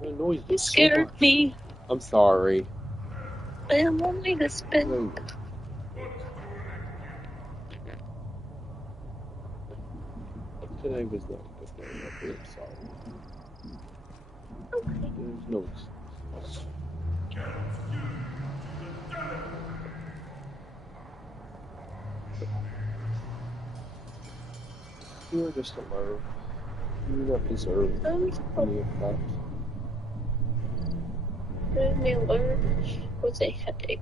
It annoys You me so scared much. me. I'm sorry. I am only husband. Today was not a good day. I'm really sorry. Okay. There's no excuse. You are just alone. You do not deserve any of that. My lunch was a headache.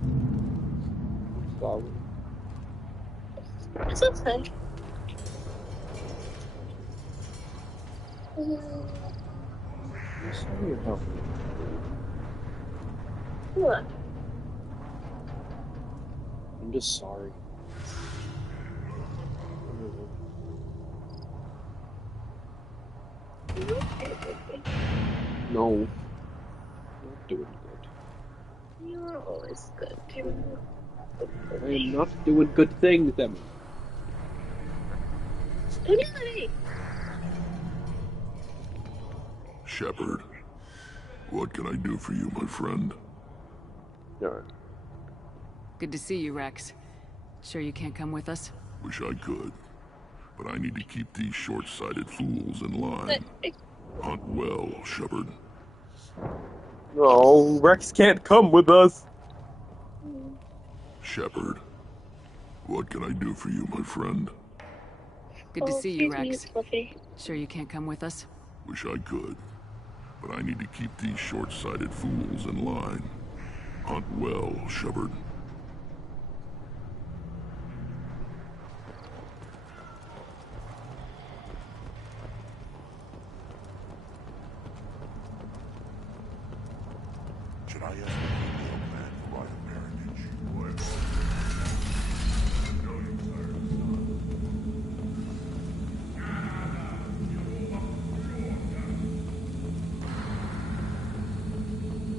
I'm sorry. It's okay. I'm sorry about What? I'm just sorry. No. Not doing good. You're always good. You're good for I me. am not doing good things, Emily. Emily! Shepard, what can I do for you, my friend? Alright. Good to see you, Rex. Sure you can't come with us? Wish I could, but I need to keep these short-sighted fools in line. Hunt well, Shepard. No, Rex can't come with us. Shepard, what can I do for you, my friend? Good to see you, Excuse me, Rex. Fluffy. Sure you can't come with us? Wish I could, but I need to keep these short-sighted fools in line. Hunt well, Shepard. Should I ask the young man for right of parentage?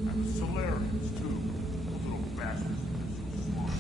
And the Solarians, too. Those little bastards have been so smart.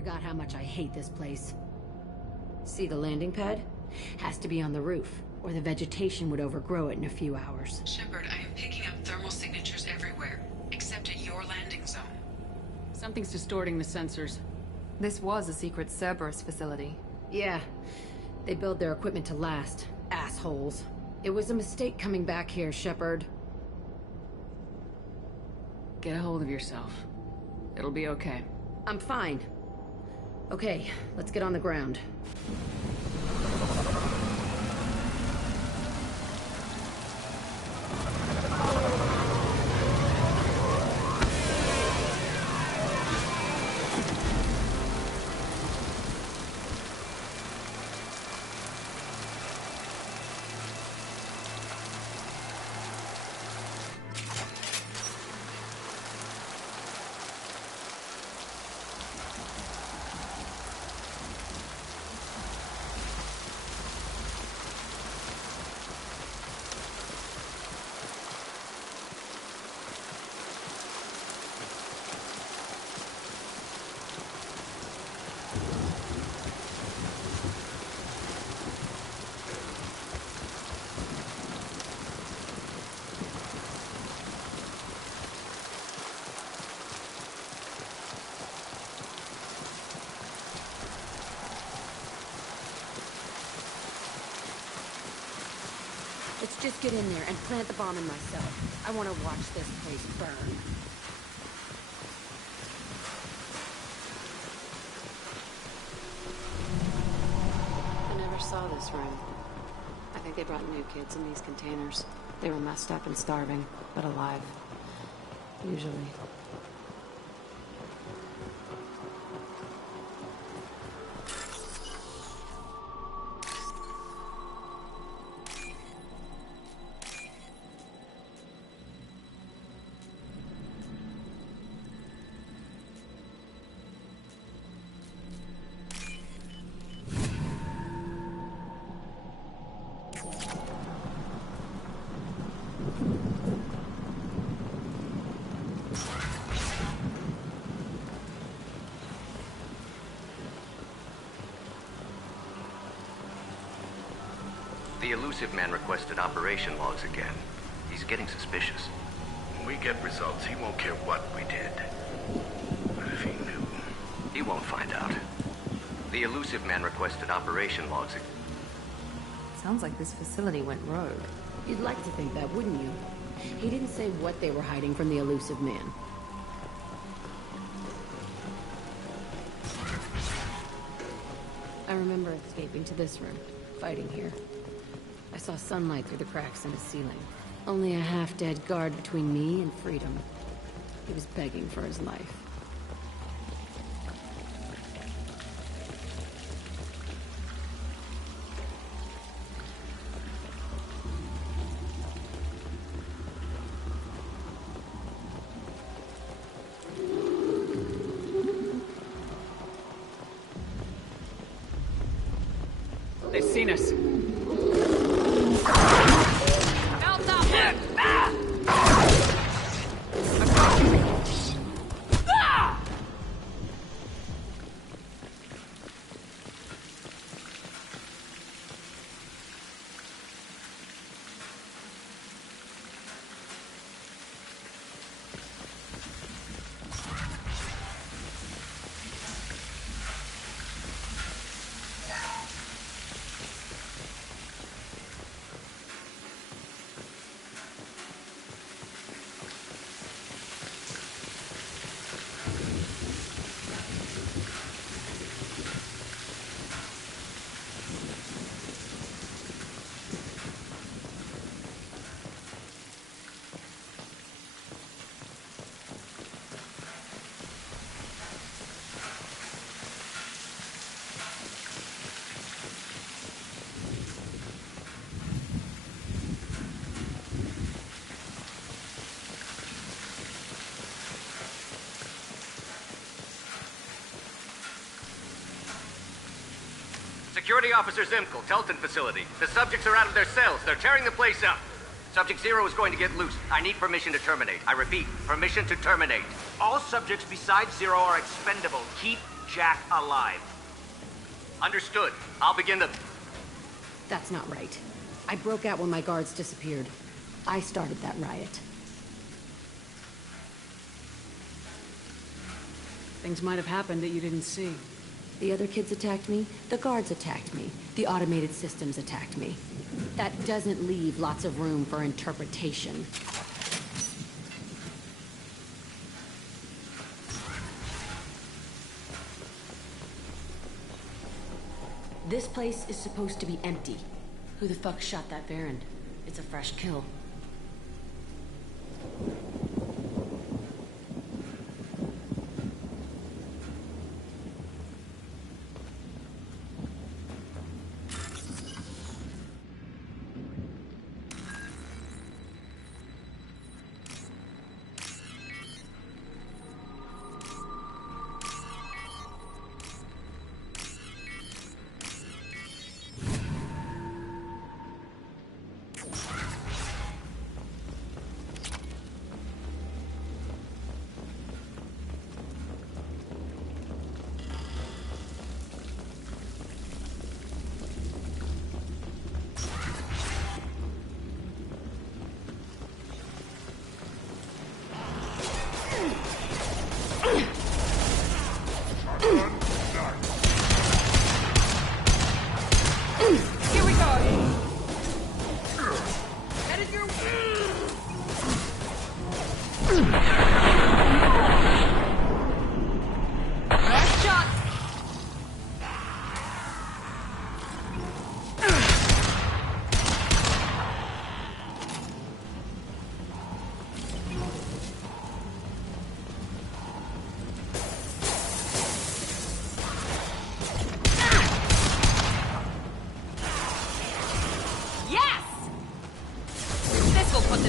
forgot how much I hate this place. See the landing pad? Has to be on the roof, or the vegetation would overgrow it in a few hours. Shepard, I am picking up thermal signatures everywhere, except at your landing zone. Something's distorting the sensors. This was a secret Cerberus facility. Yeah, they build their equipment to last. Assholes. It was a mistake coming back here, Shepard. Get a hold of yourself. It'll be okay. I'm fine. Okay, let's get on the ground. Let's just get in there and plant the bomb in myself. I want to watch this place burn. I never saw this room. I think they brought new kids in these containers. They were messed up and starving, but alive. Usually. The Illusive Man requested operation logs again. He's getting suspicious. When we get results, he won't care what we did. But if he knew... He won't find out. The Illusive Man requested operation logs again. Sounds like this facility went rogue. You'd like to think that, wouldn't you? He didn't say what they were hiding from the Illusive Man. I remember escaping to this room, fighting here. I saw sunlight through the cracks in the ceiling. Only a half-dead guard between me and freedom. He was begging for his life. They've seen us. Security Officer Zimkel, Telton facility. The subjects are out of their cells. They're tearing the place up. Subject Zero is going to get loose. I need permission to terminate. I repeat, permission to terminate. All subjects besides Zero are expendable. Keep Jack alive. Understood. I'll begin the... That's not right. I broke out when my guards disappeared. I started that riot. Things might have happened that you didn't see. The other kids attacked me, the guards attacked me, the automated systems attacked me. That doesn't leave lots of room for interpretation. This place is supposed to be empty. Who the fuck shot that Varren? It's a fresh kill.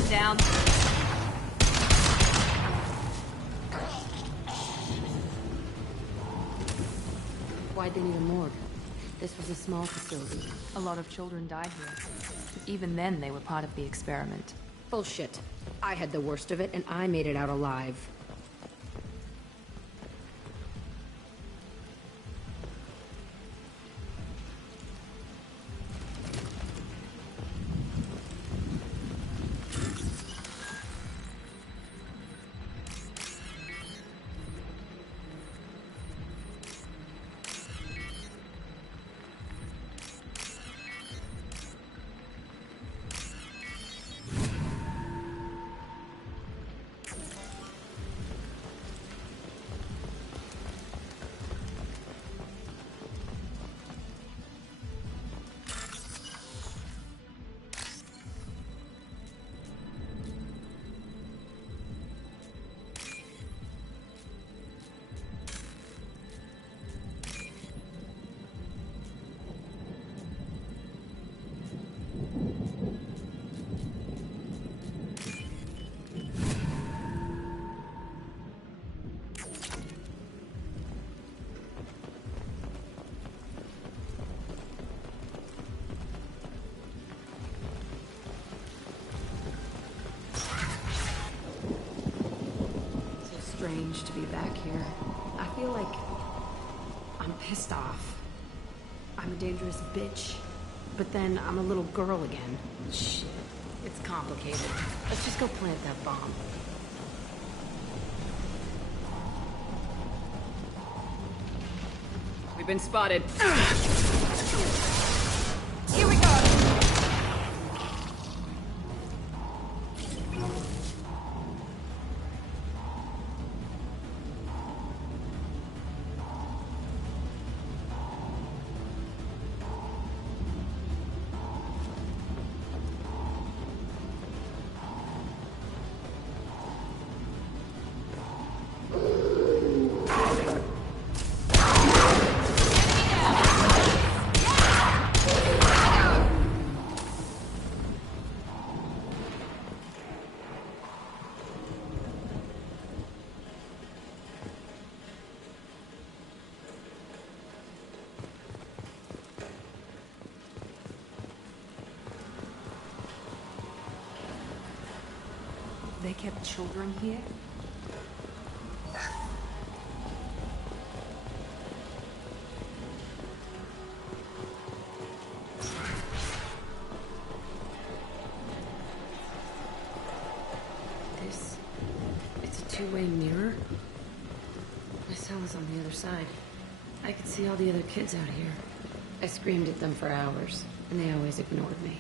Down. Why'd they need a morgue? This was a small facility. A lot of children died here. Even then, they were part of the experiment. Bullshit. I had the worst of it, and I made it out alive. Strange to be back here. I feel like I'm pissed off. I'm a dangerous bitch, but then I'm a little girl again. Shit, it's complicated. Let's just go plant that bomb. We've been spotted. Here we go! They kept children here? two-way mirror? My cell is on the other side. I could see all the other kids out here. I screamed at them for hours, and they always ignored me.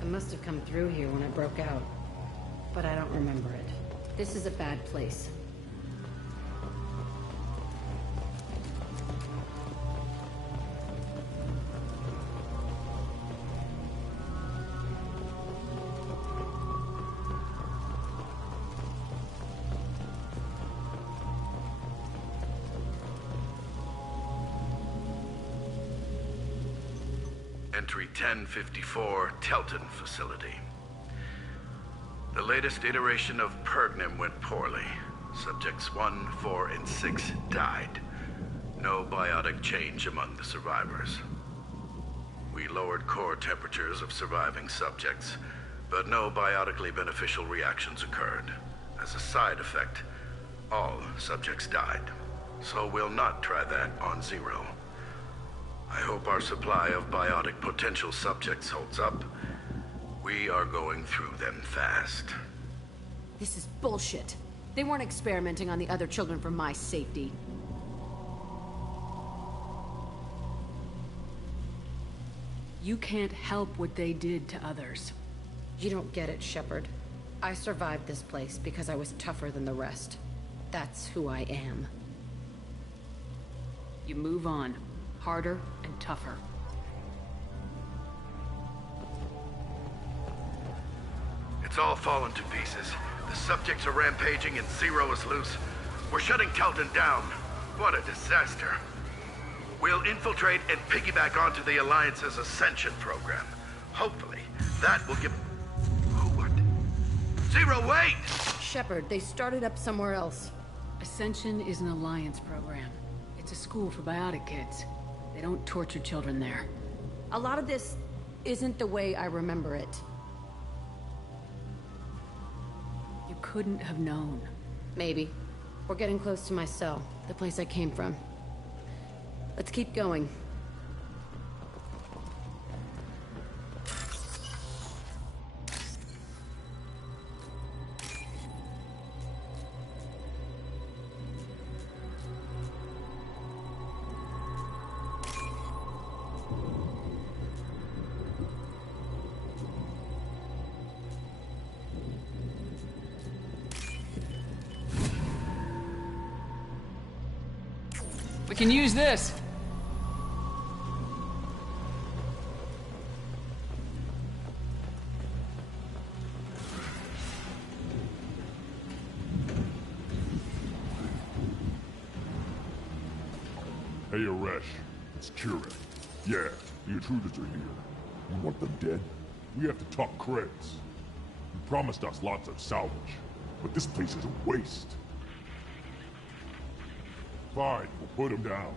I must have come through here when I broke out, but I don't remember it. This is a bad place. Entry 1054, Telton Facility. The latest iteration of Pergnim went poorly. Subjects 1, 4, and 6 died. No biotic change among the survivors. We lowered core temperatures of surviving subjects, but no biotically beneficial reactions occurred. As a side effect, all subjects died. So we'll not try that on Zero. I hope our supply of biotic potential subjects holds up. We are going through them fast. This is bullshit. They weren't experimenting on the other children for my safety. You can't help what they did to others. You don't get it, Shepard. I survived this place because I was tougher than the rest. That's who I am. You move on. Harder and tougher. It's all fallen to pieces. The subjects are rampaging and Zero is loose. We're shutting Telton down. What a disaster. We'll infiltrate and piggyback onto the Alliance's Ascension program. Hopefully, that will give... What? Zero, wait! Shepard, they started up somewhere else. Ascension is an Alliance program. It's a school for biotic kids. They don't torture children there. A lot of this isn't the way I remember it. You couldn't have known. Maybe. We're getting close to my cell, the place I came from. Let's keep going. We can use this. Hey, Aresh. It's Kira. Yeah, the intruders are here. You want them dead? We have to talk creds. You promised us lots of salvage, but this place is a waste. Fine, we'll put them down.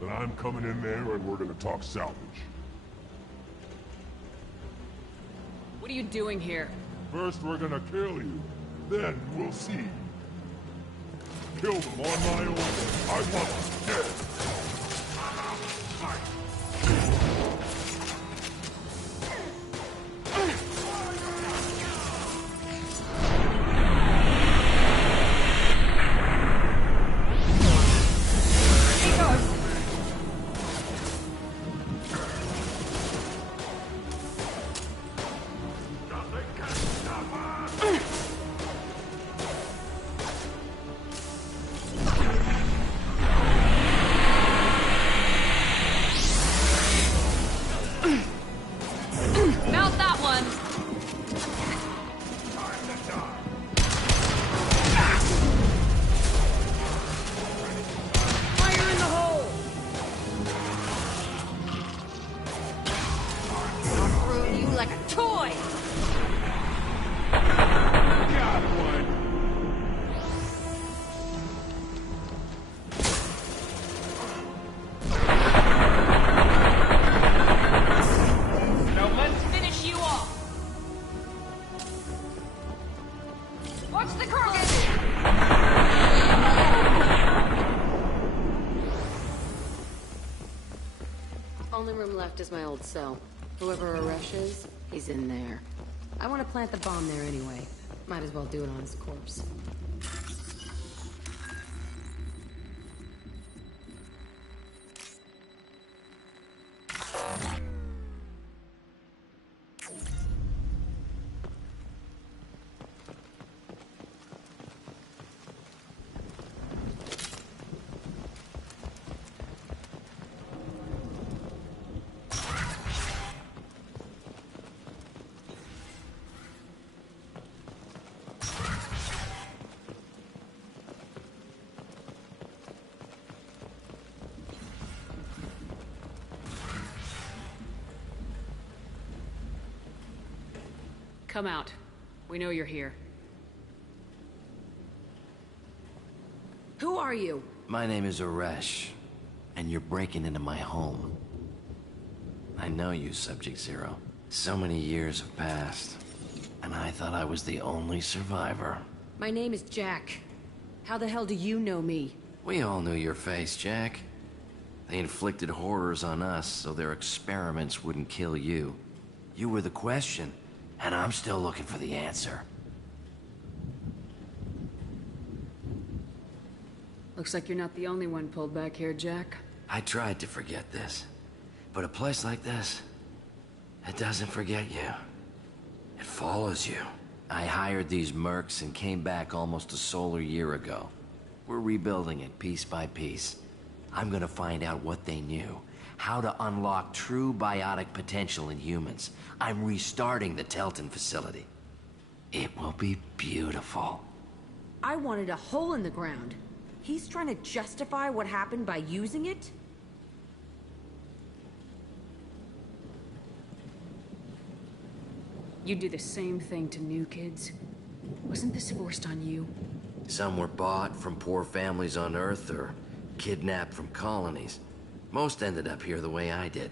Then I'm coming in there and we're gonna talk salvage. What are you doing here? First we're gonna kill you, then we'll see. Kill them on my own. I want them dead. Only room left is my old cell. Whoever Aresh is, he's in there. I want to plant the bomb there anyway. Might as well do it on his corpse. Come out. We know you're here. Who are you? My name is Aresh, and you're breaking into my home. I know you, Subject-Zero. So many years have passed, and I thought I was the only survivor. My name is Jack. How the hell do you know me? We all knew your face, Jack. They inflicted horrors on us so their experiments wouldn't kill you. You were the question, and I'm still looking for the answer. Looks like you're not the only one pulled back here, Jack. I tried to forget this, but a place like this, it doesn't forget you. It follows you. I hired these mercs and came back almost a solar year ago. We're rebuilding it piece by piece. I'm gonna find out what they knew, how to unlock true biotic potential in humans. I'm restarting the Telton facility. It will be beautiful. I wanted a hole in the ground. He's trying to justify what happened by using it? You do the same thing to new kids. Wasn't this forced on you? Some were bought from poor families on Earth or kidnapped from colonies. Most ended up here the way I did.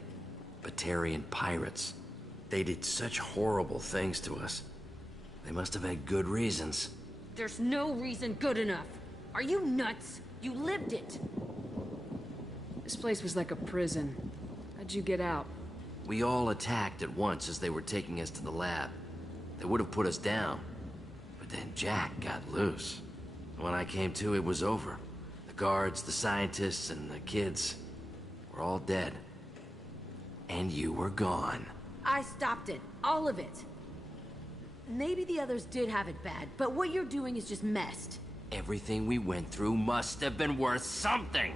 Batarian pirates. They did such horrible things to us. They must have had good reasons. There's no reason good enough. Are you nuts? You lived it. This place was like a prison. How'd you get out? We all attacked at once as they were taking us to the lab. They would have put us down. But then Jack got loose. When I came to, it was over. The guards, the scientists, and the kids were all dead. And you were gone. I stopped it. All of it. Maybe the others did have it bad, but what you're doing is just messed. Everything we went through must have been worth something!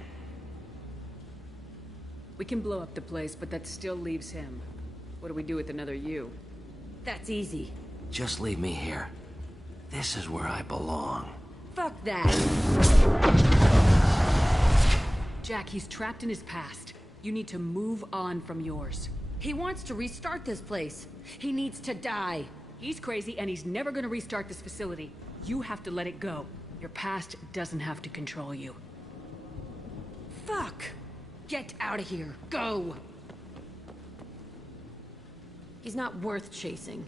We can blow up the place, but that still leaves him. What do we do with another you? That's easy. Just leave me here. This is where I belong. Fuck that. Jack, he's trapped in his past. You need to move on from yours. He wants to restart this place. He needs to die. He's crazy, and he's never gonna restart this facility. You have to let it go. Your past doesn't have to control you. Fuck! Get out of here. Go! He's not worth chasing.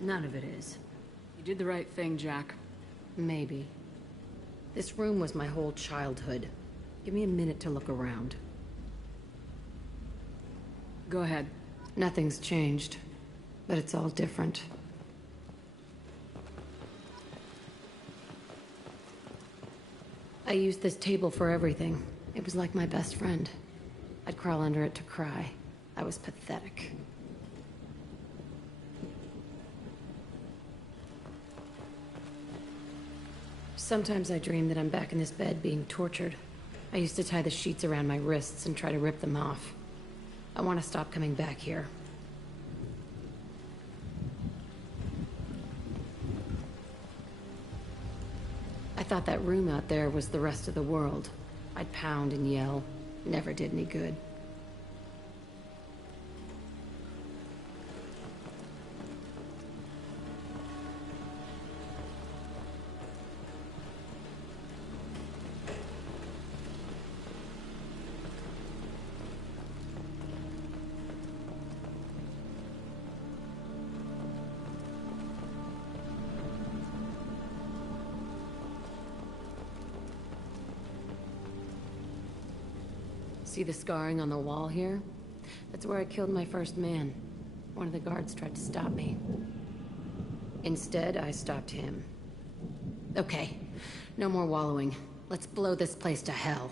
None of it is. You did the right thing, Jack. Maybe. This room was my whole childhood. Give me a minute to look around. Go ahead. Nothing's changed, but it's all different. I used this table for everything. It was like my best friend. I'd crawl under it to cry. I was pathetic. Sometimes I dream that I'm back in this bed being tortured. I used to tie the sheets around my wrists and try to rip them off. I want to stop coming back here. I thought that room out there was the rest of the world. I'd pound and yell. Never did any good. See the scarring on the wall here? That's where I killed my first man. One of the guards tried to stop me. Instead, I stopped him. Okay, no more wallowing. Let's blow this place to hell.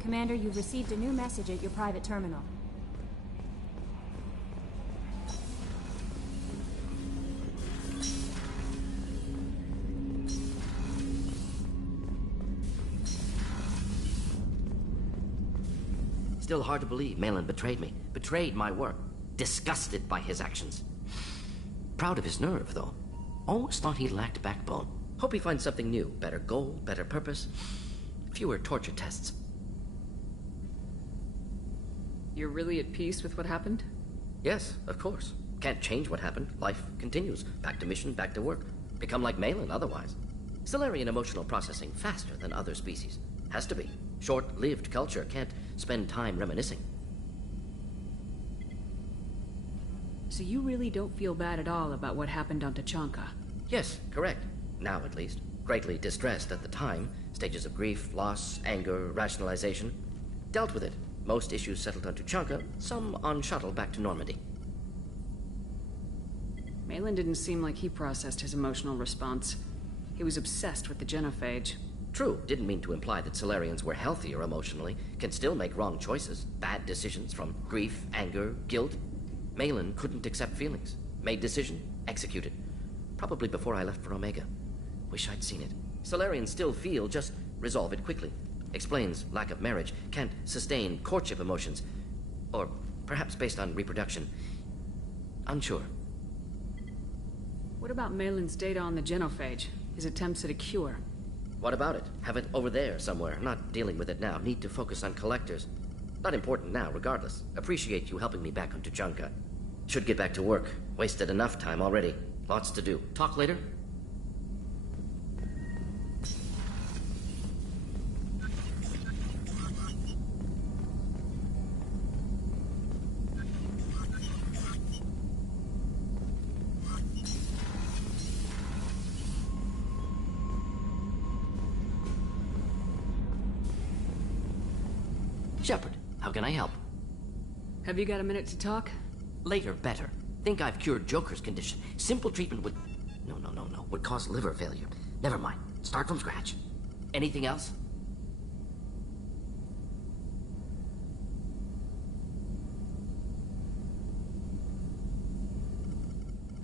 Commander, you've received a new message at your private terminal. Still hard to believe Malin betrayed me. Betrayed my work. Disgusted by his actions. Proud of his nerve, though. Always thought he lacked backbone. Hope he finds something new. Better goal, better purpose. Fewer torture tests. You're really at peace with what happened? Yes, of course. Can't change what happened. Life continues. Back to mission, back to work. Become like Malin otherwise. Salarian emotional processing faster than other species. Has to be. Short-lived culture can't spend time reminiscing. So you really don't feel bad at all about what happened on Tuchanka? Yes, correct. Now at least. Greatly distressed at the time. Stages of grief, loss, anger, rationalization. Dealt with it. Most issues settled on Tuchanka, some on shuttle back to Normandy. Malin didn't seem like he processed his emotional response. He was obsessed with the genophage. True, didn't mean to imply that Salarians were healthier emotionally, can still make wrong choices, bad decisions from grief, anger, guilt. Malin couldn't accept feelings. Made decision, executed. Probably before I left for Omega. Wish I'd seen it. Salarians still feel, just resolve it quickly. Explains lack of marriage, can't sustain courtship emotions. Or perhaps based on reproduction. Unsure. What about Malin's data on the genophage? His attempts at a cure? What about it? Have it over there somewhere. Not dealing with it now. Need to focus on collectors. Not important now, regardless. Appreciate you helping me back on Tuchanka. Should get back to work. Wasted enough time already. Lots to do. Talk later? Shepard, how can I help? Have you got a minute to talk? Later, better. Think I've cured Joker's condition. Simple treatment would... No. Would cause liver failure. Never mind. Start from scratch. Anything else?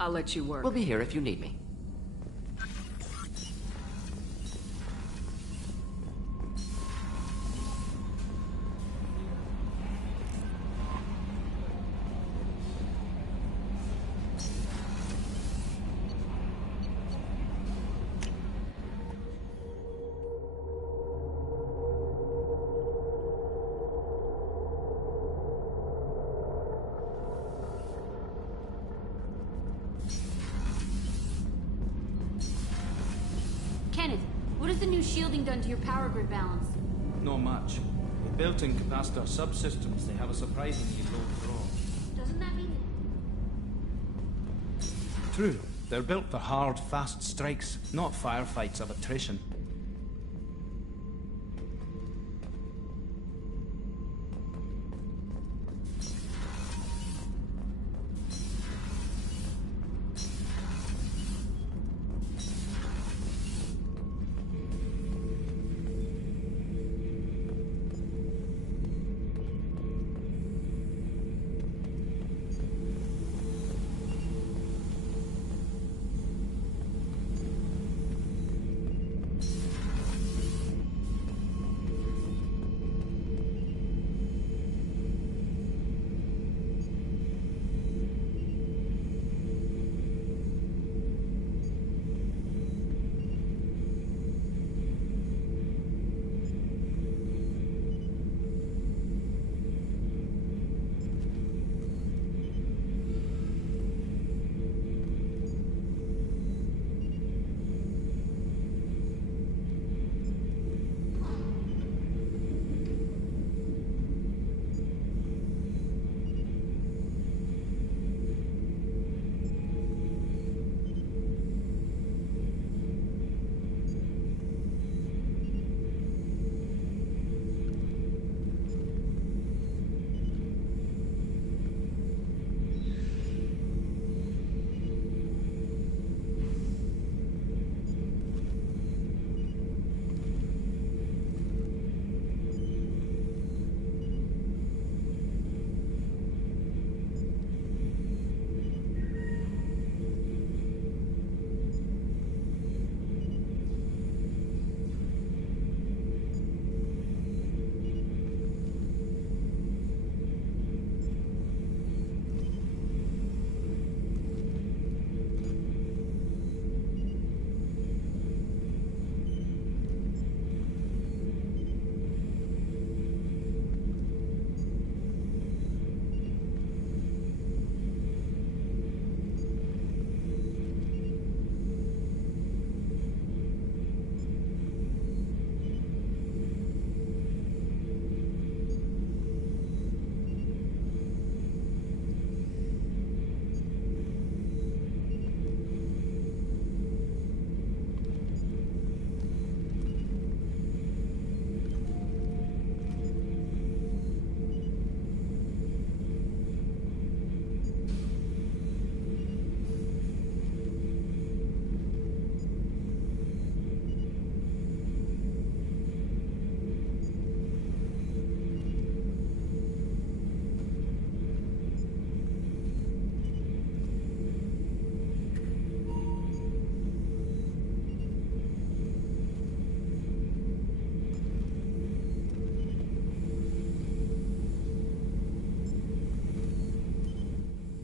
I'll let you work. We'll be here if you need me. Kenneth, what has the new shielding done to your power grid balance? Not much. With built-in capacitor subsystems, they have a surprisingly low draw. Doesn't that mean... True. They're built for hard, fast strikes, not firefights of attrition.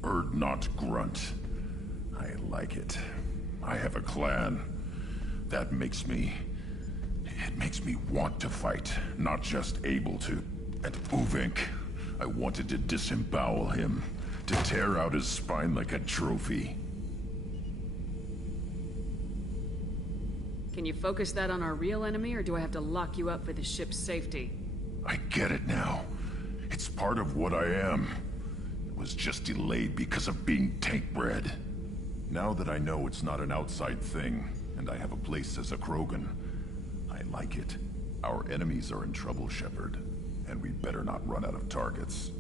Urdnot Grunt. I like it. I have a clan. That makes me... It makes me want to fight, not just able to. And Uvink, I wanted to disembowel him, to tear out his spine like a trophy. Can you focus that on our real enemy, or do I have to lock you up for the ship's safety? I get it now. It's part of what I am. It was just delayed because of being tank-bred. Now that I know it's not an outside thing, and I have a place as a Krogan, I like it. Our enemies are in trouble, Shepard, and we better not run out of targets.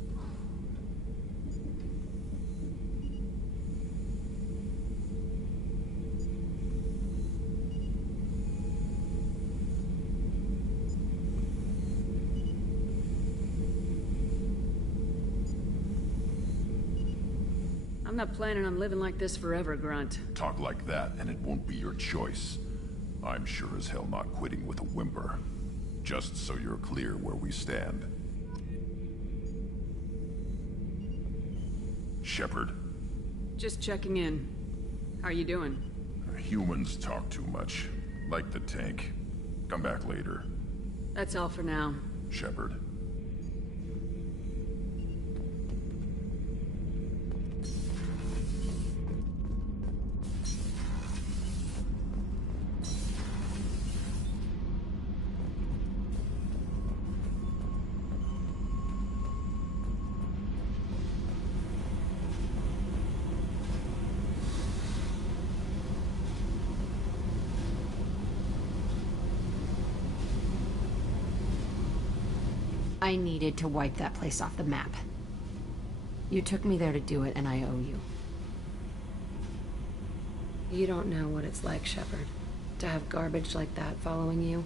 I'm not planning on living like this forever, Grunt. Talk like that, and it won't be your choice. I'm sure as hell not quitting with a whimper. Just so you're clear where we stand. Shepard. Just checking in. How are you doing? Humans talk too much. Like the tank. Come back later. That's all for now. Shepard. I needed to wipe that place off the map. You took me there to do it, and I owe you. You don't know what it's like, Shepard, to have garbage like that following you.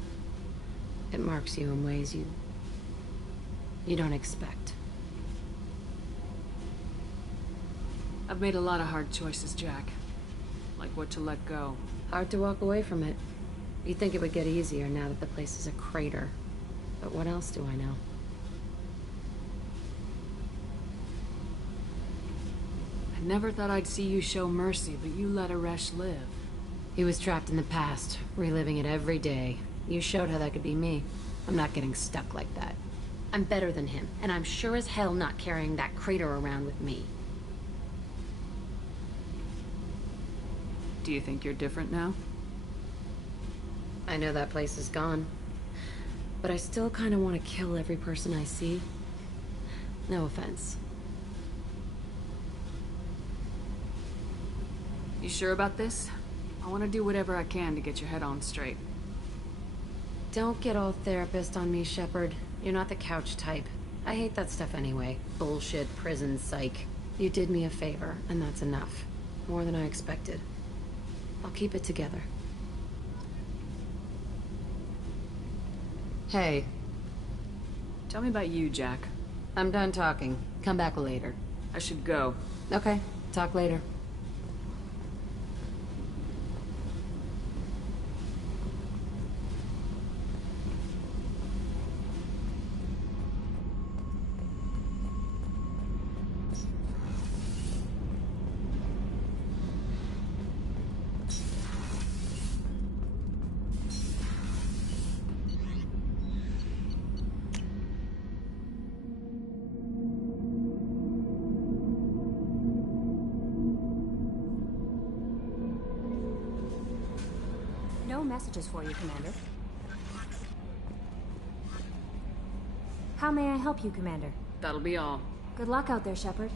It marks you in ways you don't expect. I've made a lot of hard choices, Jack. Like what to let go. Hard to walk away from it. You'd think it would get easier now that the place is a crater. But what else do I know? I never thought I'd see you show mercy, but you let Aresh live. He was trapped in the past, reliving it every day. You showed how that could be me. I'm not getting stuck like that. I'm better than him, and I'm sure as hell not carrying that crater around with me. Do you think you're different now? I know that place is gone. But I still kind of want to kill every person I see. No offense. You sure about this? I want to do whatever I can to get your head on straight. Don't get all therapist on me, Shepard. You're not the couch type. I hate that stuff anyway. Bullshit, prison, psych. You did me a favor, and that's enough. More than I expected. I'll keep it together. Hey. Tell me about you, Jack. I'm done talking. Come back later. I should go. Okay. Talk later. No messages for you, Commander. How may I help you, Commander? That'll be all. Good luck out there, Shepard.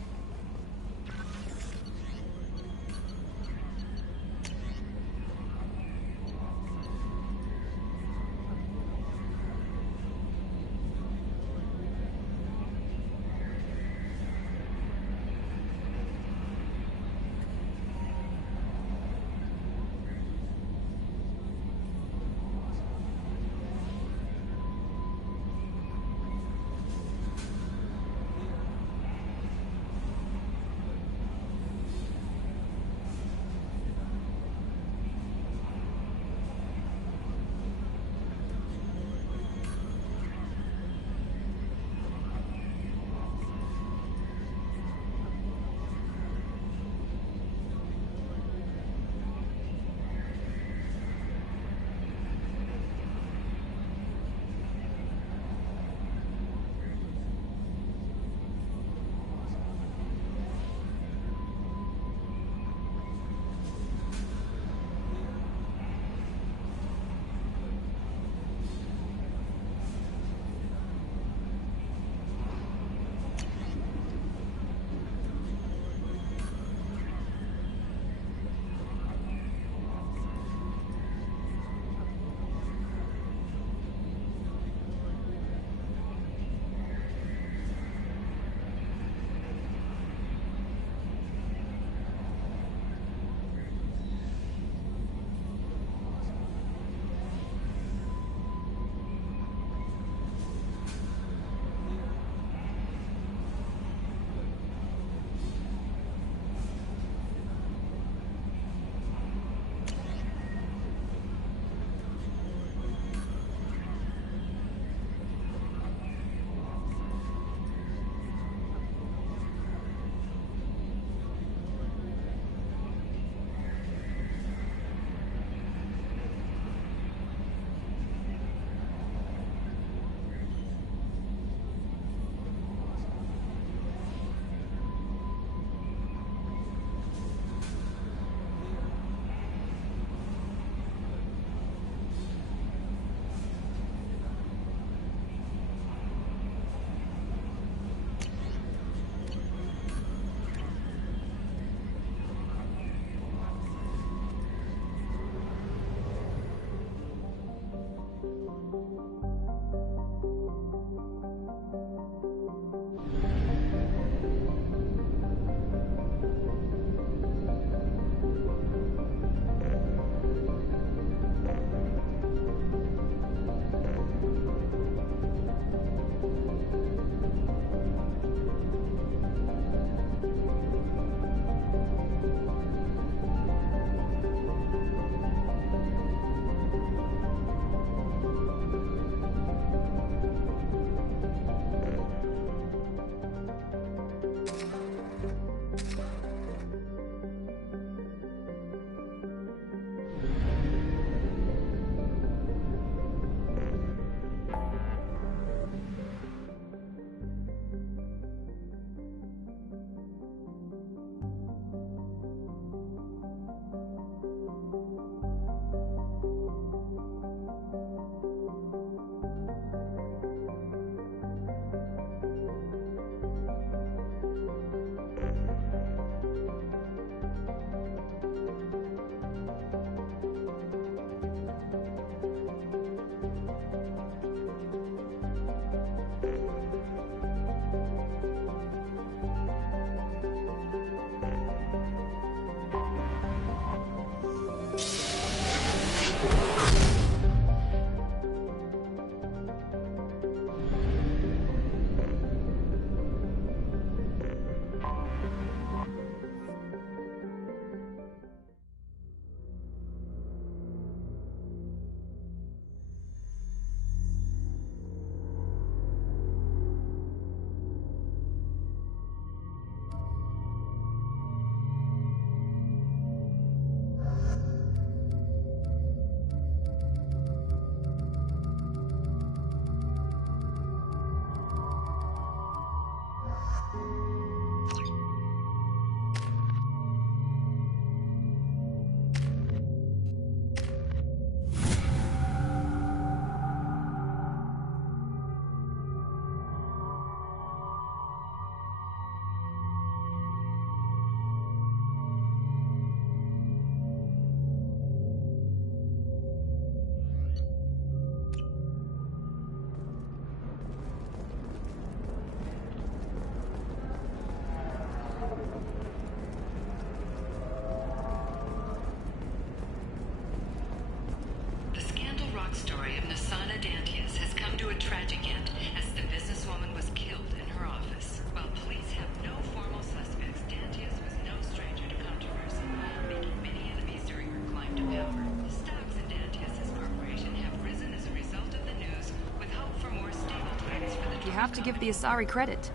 Story of Nasana Dantius has come to a tragic end as the businesswoman was killed in her office. While police have no formal suspects, Dantius was no stranger to controversy, making many enemies during her climb to power. The stocks in Dantius' corporation have risen as a result of the news, with hope for more stable times for the... You have to give the Asari credit.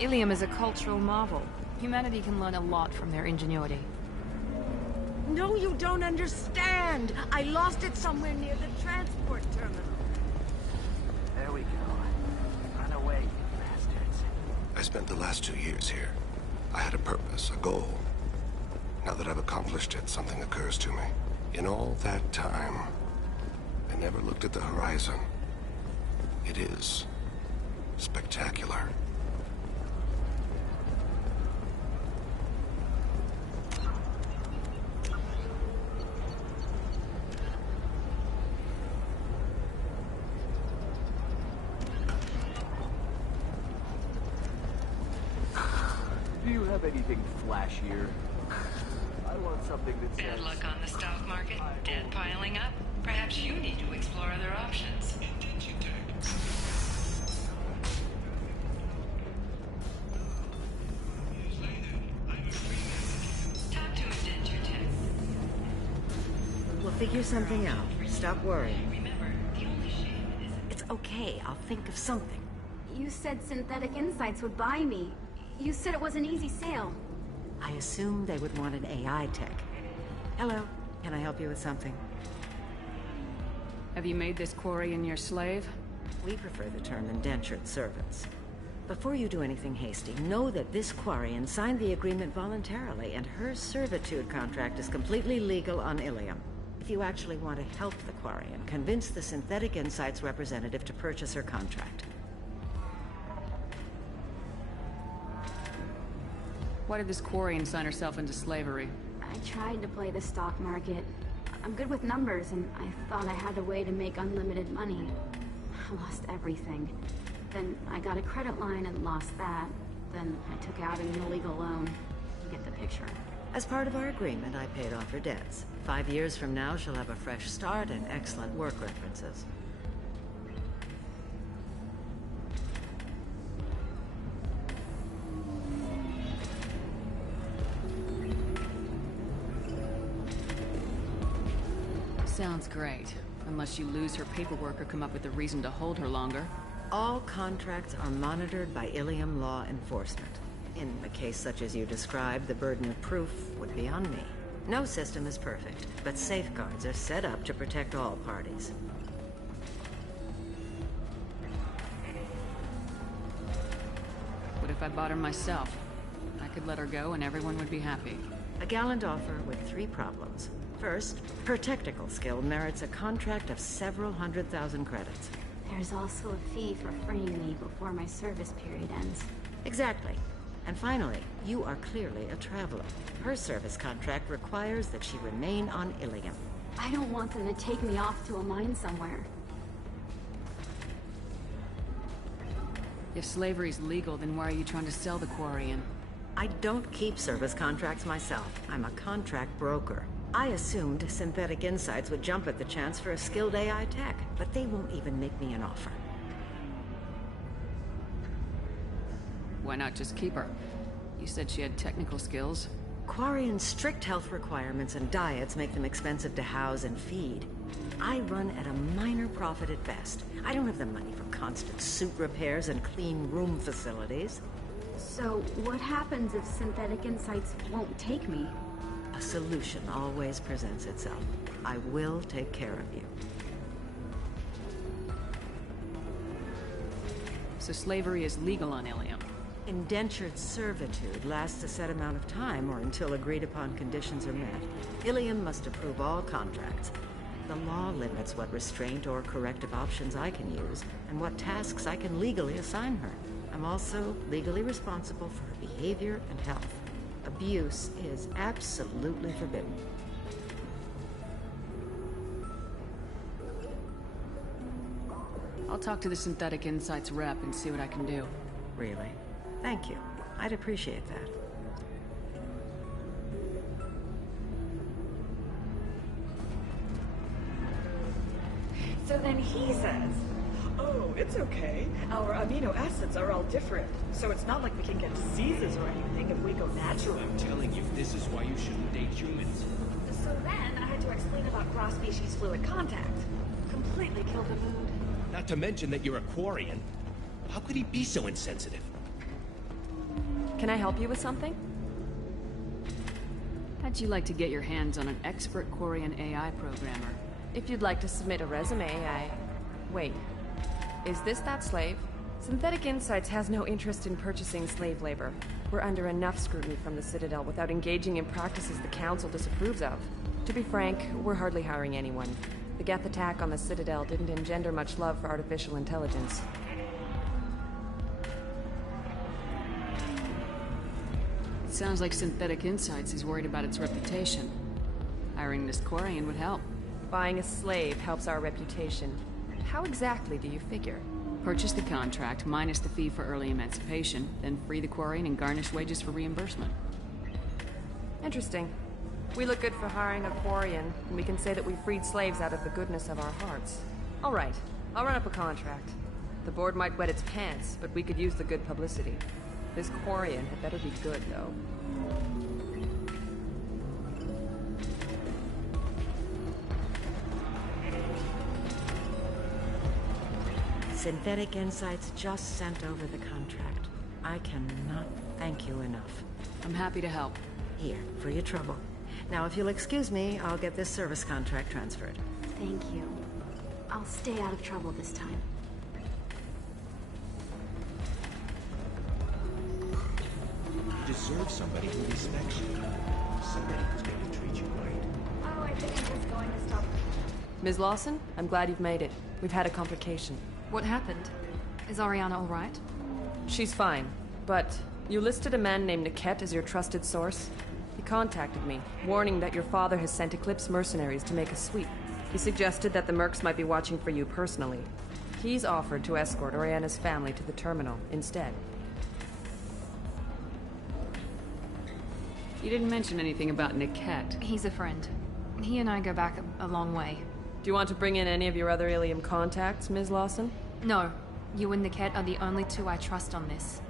Ilium is a cultural marvel. Humanity can learn a lot from their ingenuity. No, you don't understand. I lost it somewhere near the transport terminal. There we go. Run away, you bastards. I spent the last 2 years here. I had a purpose, a goal. Now that I've accomplished it, something occurs to me. In all that time, I never looked at the horizon. It is spectacular. Do you have anything flashier? I want something that says... Bad luck on the stock market? Debt piling up? Perhaps you need to explore other options. Talk to Indenture Tech. We'll figure something out. Stop worrying. It's okay. I'll think of something. You said Synthetic Insights would buy me. You said it was an easy sale. I assumed they would want an AI tech. Hello. Can I help you with something? Have you made this Quarian your slave? We prefer the term indentured servants. Before you do anything hasty, know that this Quarian signed the agreement voluntarily, and her servitude contract is completely legal on Ilium. If you actually want to help the Quarian, convince the Synthetic Insights representative to purchase her contract. Why did this Quarian sign herself into slavery? I tried to play the stock market. I'm good with numbers, and I thought I had a way to make unlimited money. I lost everything. Then I got a credit line and lost that. Then I took out an illegal loan. You get the picture. As part of our agreement, I paid off her debts. 5 years from now, she'll have a fresh start and excellent work references. Sounds great. Unless you lose her paperwork or come up with a reason to hold her longer. All contracts are monitored by Ilium law enforcement. In a case such as you described, the burden of proof would be on me. No system is perfect, but safeguards are set up to protect all parties. What if I bought her myself? I could let her go and everyone would be happy. A gallant offer with 3 problems. First, her technical skill merits a contract of several 100,000 credits. There's also a fee for freeing me before my service period ends. Exactly. And finally, you are clearly a traveler. Her service contract requires that she remain on Ilium. I don't want them to take me off to a mine somewhere. If slavery's legal, then why are you trying to sell the Quarian? I don't keep service contracts myself. I'm a contract broker. I assumed Synthetic Insights would jump at the chance for a skilled AI tech, but they won't even make me an offer. Why not just keep her? You said she had technical skills. Quarian's strict health requirements and diets make them expensive to house and feed. I run at a minor profit at best. I don't have the money for constant suit repairs and clean room facilities. So, what happens if Synthetic Insights won't take me? A solution always presents itself. I will take care of you. So slavery is legal on Ilium? Indentured servitude lasts a set amount of time or until agreed-upon conditions are met. Ilium must approve all contracts. The law limits what restraint or corrective options I can use, and what tasks I can legally assign her. I'm also legally responsible for her behavior and health. Abuse is absolutely forbidden. I'll talk to the Synthetic Insights rep and see what I can do. Really? Thank you. I'd appreciate that. So then he says, oh, it's okay. Our amino acids are all different, so it's not like we can get diseases or anything if we go natural. I'm telling you, this is why you shouldn't date humans. So then I had to explain about cross-species fluid contact. Completely killed the mood. Not to mention that you're a Quarian. How could he be so insensitive? Can I help you with something? How'd you like to get your hands on an expert Quarian AI programmer? If you'd like to submit a resume, Wait. Is this that slave? Synthetic Insights has no interest in purchasing slave labor. We're under enough scrutiny from the Citadel without engaging in practices the Council disapproves of. To be frank, we're hardly hiring anyone. The Geth attack on the Citadel didn't engender much love for artificial intelligence. It sounds like Synthetic Insights is worried about its reputation. Hiring this Quarian would help. Buying a slave helps our reputation. How exactly do you figure? Purchase the contract, minus the fee for early emancipation, then free the Quarian and garnish wages for reimbursement. Interesting. We look good for hiring a Quarian, and we can say that we freed slaves out of the goodness of our hearts. All right, I'll run up a contract. The board might wet its pants, but we could use the good publicity. This Quarian had better be good, though. Synthetic Insights just sent over the contract. I cannot thank you enough. I'm happy to help. Here, for your trouble. Now, if you'll excuse me, I'll get this service contract transferred. Thank you. I'll stay out of trouble this time. You deserve somebody who respects you. Somebody who's going to treat you right. Oh, I think I'm just going to stop. Ms. Lawson, I'm glad you've made it. We've had a complication. What happened? Is Ariana all right? She's fine, but you listed a man named Niket as your trusted source. He contacted me, warning that your father has sent Eclipse mercenaries to make a sweep. He suggested that the Mercs might be watching for you personally. He's offered to escort Oriana's family to the terminal instead. You didn't mention anything about Niket. He's a friend. He and I go back a long way. Do you want to bring in any of your other Ilium contacts, Ms. Lawson? No. You and Niket are the only two I trust on this.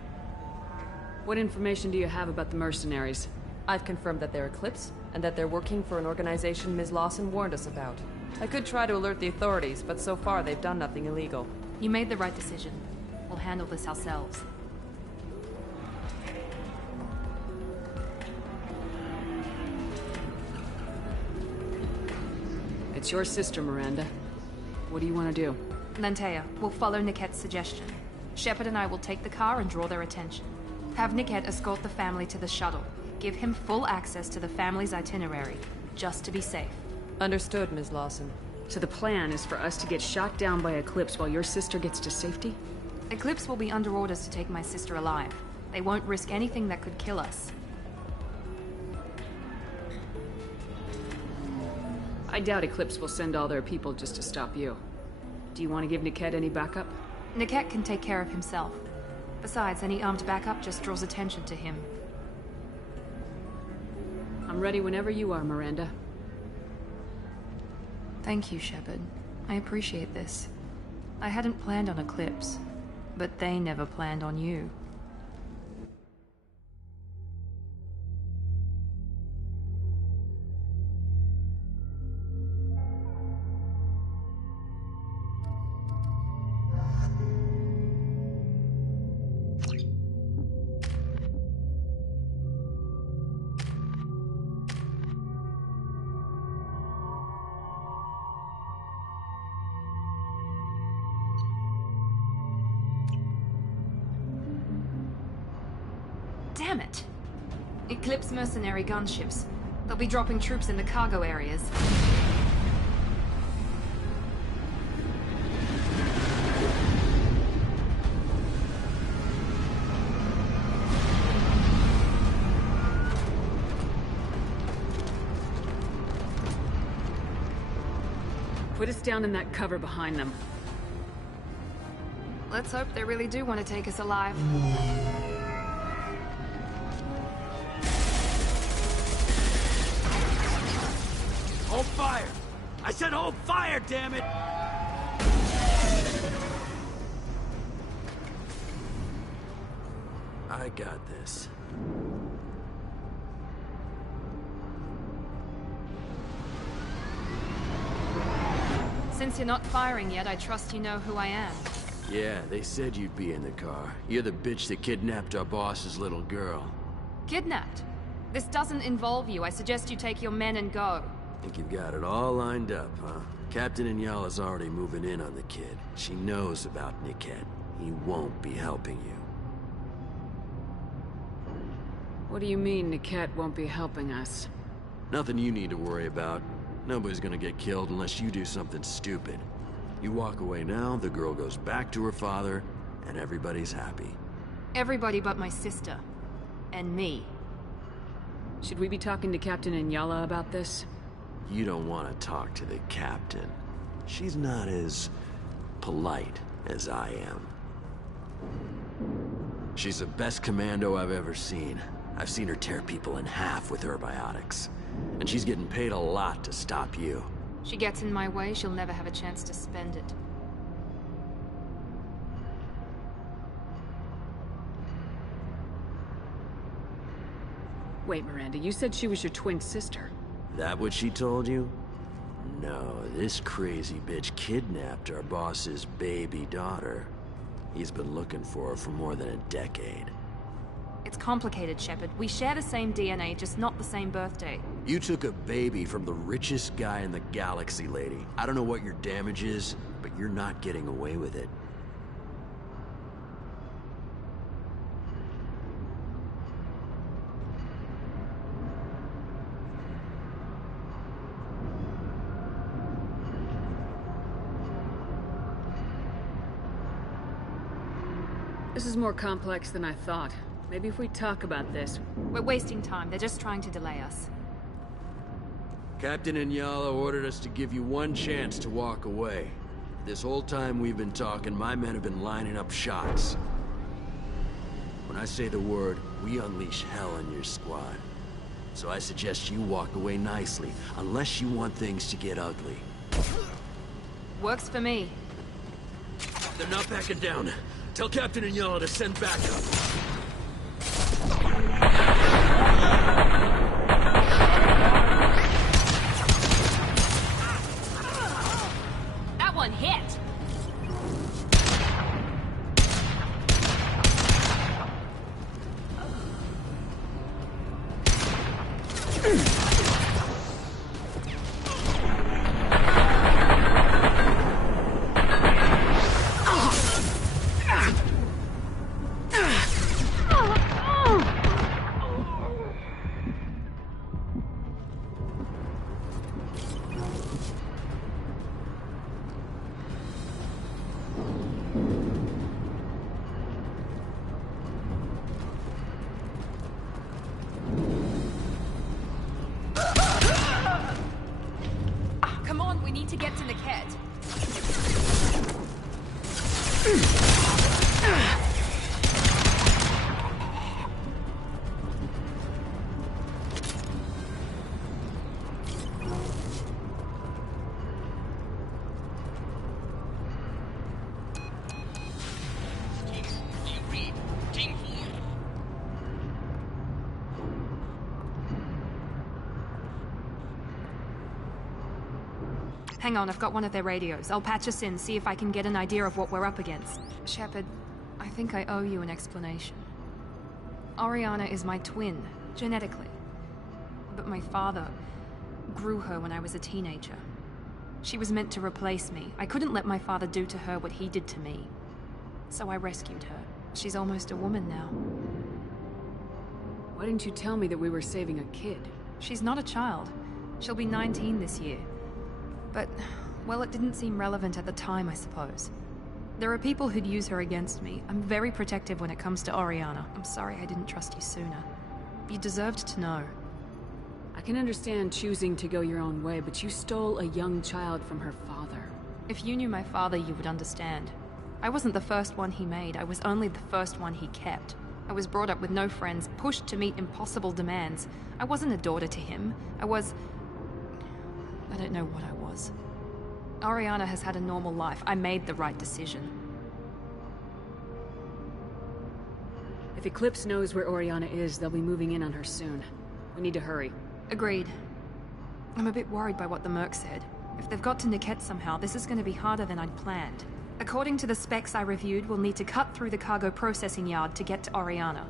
What information do you have about the mercenaries? I've confirmed that they're Eclipse, and that they're working for an organization Ms. Lawson warned us about. I could try to alert the authorities, but so far they've done nothing illegal. You made the right decision. We'll handle this ourselves. It's your sister, Miranda. What do you want to do? Lantea, we'll follow Niket's suggestion. Shepard and I will take the car and draw their attention. Have Niket escort the family to the shuttle. Give him full access to the family's itinerary, just to be safe. Understood, Ms. Lawson. So the plan is for us to get shot down by Eclipse while your sister gets to safety? Eclipse will be under orders to take my sister alive. They won't risk anything that could kill us. I doubt Eclipse will send all their people just to stop you. Do you want to give Niket any backup? Niket can take care of himself. Besides, any armed backup just draws attention to him. I'm ready whenever you are, Miranda. Thank you, Shepard. I appreciate this. I hadn't planned on Eclipse, but they never planned on you. Damn it! Eclipse mercenary gunships. They'll be dropping troops in the cargo areas. Put us down in that cover behind them. Let's hope they really do want to take us alive. Hold fire! I said hold fire, damn it! I got this. Since you're not firing yet, I trust you know who I am. Yeah, they said you'd be in the car. You're the bitch that kidnapped our boss's little girl. Kidnapped? This doesn't involve you. I suggest you take your men and go. Think you've got it all lined up, huh? Captain Inyala's already moving in on the kid. She knows about Niket. He won't be helping you. What do you mean Niket won't be helping us? Nothing you need to worry about. Nobody's gonna get killed unless you do something stupid. You walk away now, the girl goes back to her father, and everybody's happy. Everybody but my sister. And me. Should we be talking to Captain Inyala about this? You don't want to talk to the captain. She's not as polite as I am. She's the best commando I've ever seen. I've seen her tear people in half with her biotics. And she's getting paid a lot to stop you. She gets in my way, she'll never have a chance to spend it. Wait, Miranda, you said she was your twin sister. That what she told you? No, this crazy bitch kidnapped our boss's baby daughter. He's been looking for her for more than a decade. It's complicated, Shepard. We share the same DNA, just not the same birthday. You took a baby from the richest guy in the galaxy, lady. I don't know what your damage is, but you're not getting away with it. This is more complex than I thought. Maybe if we talk about this... We're wasting time. They're just trying to delay us. Captain Inyala ordered us to give you one chance to walk away. This whole time we've been talking, my men have been lining up shots. When I say the word, we unleash hell on your squad. So I suggest you walk away nicely, unless you want things to get ugly. Works for me. They're not backing down. Tell Captain Ayala to send backup. That one hit! Come on, we need to get to Niket. Hang on, I've got one of their radios. I'll patch us in, see if I can get an idea of what we're up against. Shepard, I think I owe you an explanation. Oriana is my twin, genetically. But my father grew her when I was a teenager. She was meant to replace me. I couldn't let my father do to her what he did to me. So I rescued her. She's almost a woman now. Why didn't you tell me that we were saving a kid? She's not a child. She'll be 19 this year. But, well, it didn't seem relevant at the time, I suppose. There are people who'd use her against me. I'm very protective when it comes to Oriana. I'm sorry I didn't trust you sooner. You deserved to know. I can understand choosing to go your own way, but you stole a young child from her father. If you knew my father, you would understand. I wasn't the first one he made. I was only the first one he kept. I was brought up with no friends, pushed to meet impossible demands. I wasn't a daughter to him. I don't know what I was. Oriana has had a normal life. I made the right decision. If Eclipse knows where Oriana is, they'll be moving in on her soon. We need to hurry. Agreed. I'm a bit worried by what the Merc said. If they've got to Niket somehow, this is going to be harder than I'd planned. According to the specs I reviewed, we'll need to cut through the cargo processing yard to get to Oriana.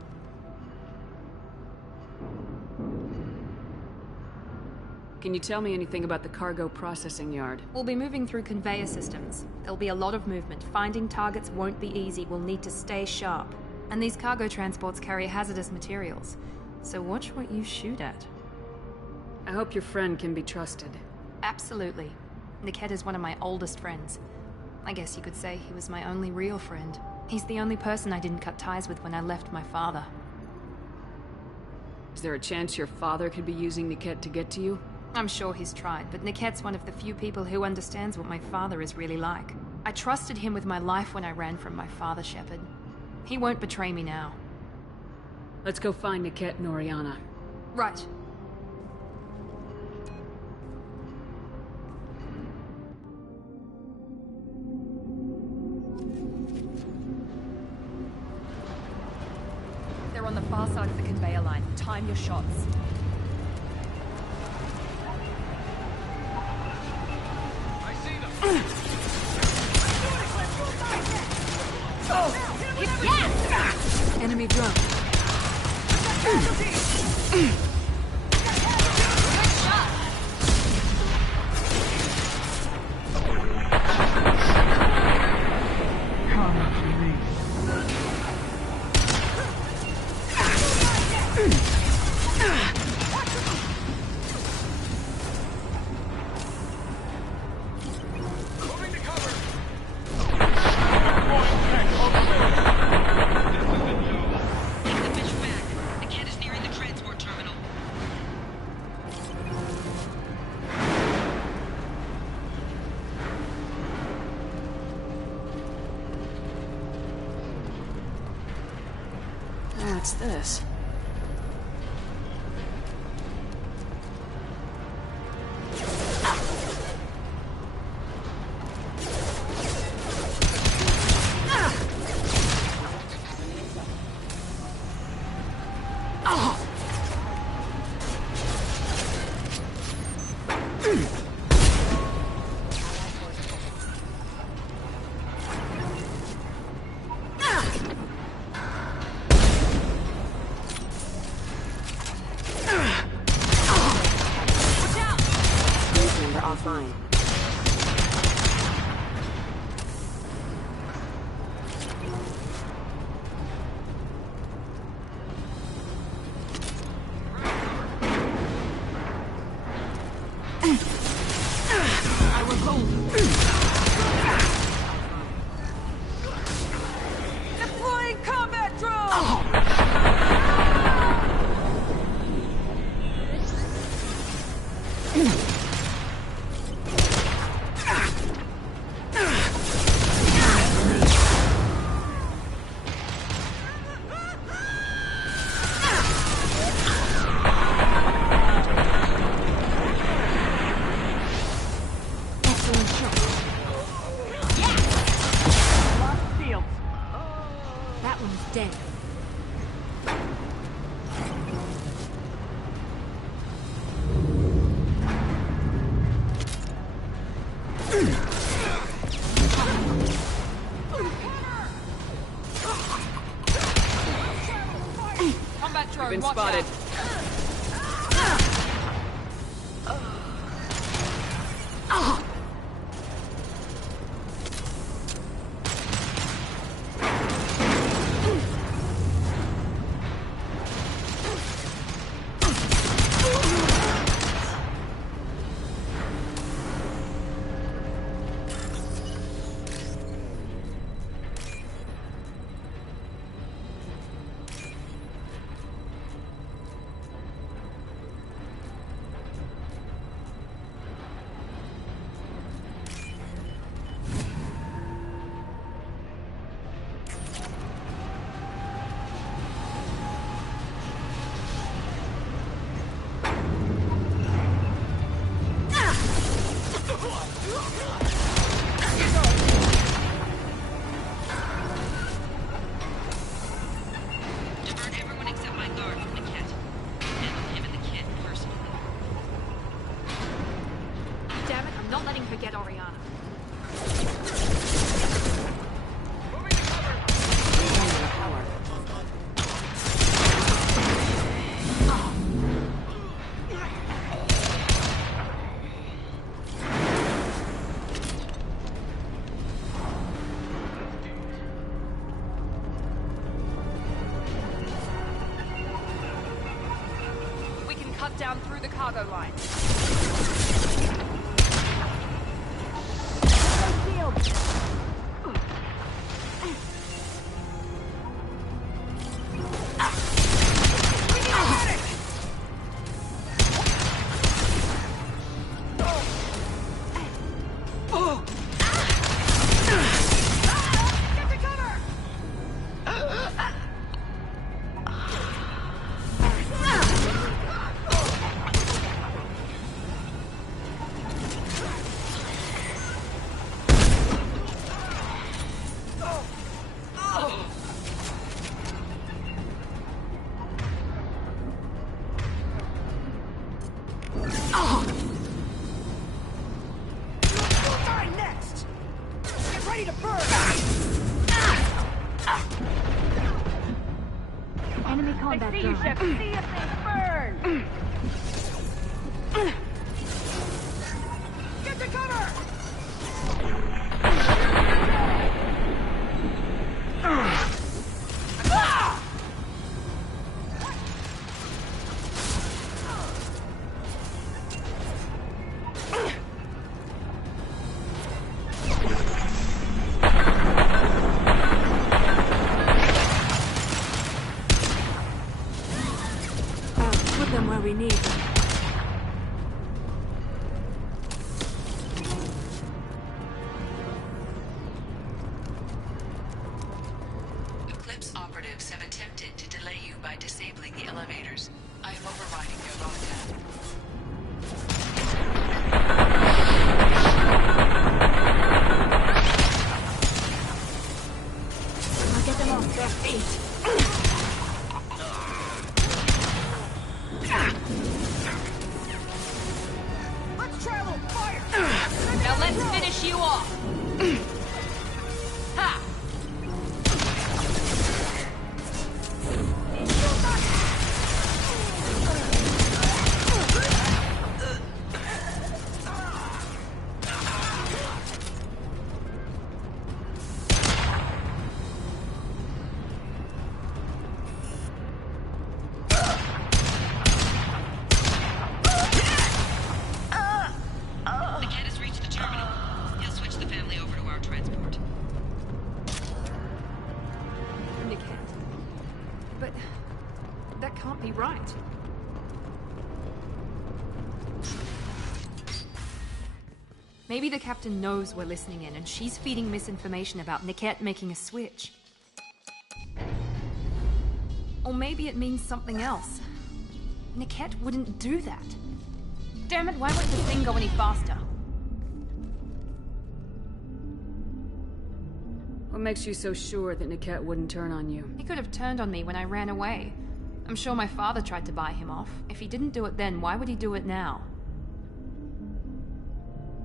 Can you tell me anything about the cargo processing yard? We'll be moving through conveyor systems. There'll be a lot of movement. Finding targets won't be easy. We'll need to stay sharp. And these cargo transports carry hazardous materials. So watch what you shoot at. I hope your friend can be trusted. Absolutely. Niket is one of my oldest friends. I guess you could say he was my only real friend. He's the only person I didn't cut ties with when I left my father. Is there a chance your father could be using Niket to get to you? I'm sure he's tried, but Niket's one of the few people who understands what my father is really like. I trusted him with my life when I ran from my father, Shepard. He won't betray me now. Let's go find Niket and Oriana. Right. They're on the far side of the conveyor line. Time your shots. Enemy drone. What's this? Offline. I will go. Deploying combat drone! That one's dead. Combat drone, Been watch spotted. Divert everyone except my guard from the kit. Handle him and the kid personally. Damn it, I'm not letting her get Oriana. We can cut down through the cargo line. Enemy combat drone. See if they burn! Get to cover! Put them where we need them. Eclipse operatives have attempted to delay you overriding their lockdown. I'll get them off their feet. Let's travel! Fire! Now let's finish you off! Ha! The kid has reached the terminal. He'll switch the family over to our transport. Nickhead. But that can't be right. Maybe the captain knows we're listening in and she's feeding misinformation about Nickette making a switch. Or maybe it means something else. Nickette wouldn't do that. Damn it, why won't the thing go any faster? What makes you so sure that Nickette wouldn't turn on you? He could have turned on me when I ran away. I'm sure my father tried to buy him off. If he didn't do it then, why would he do it now?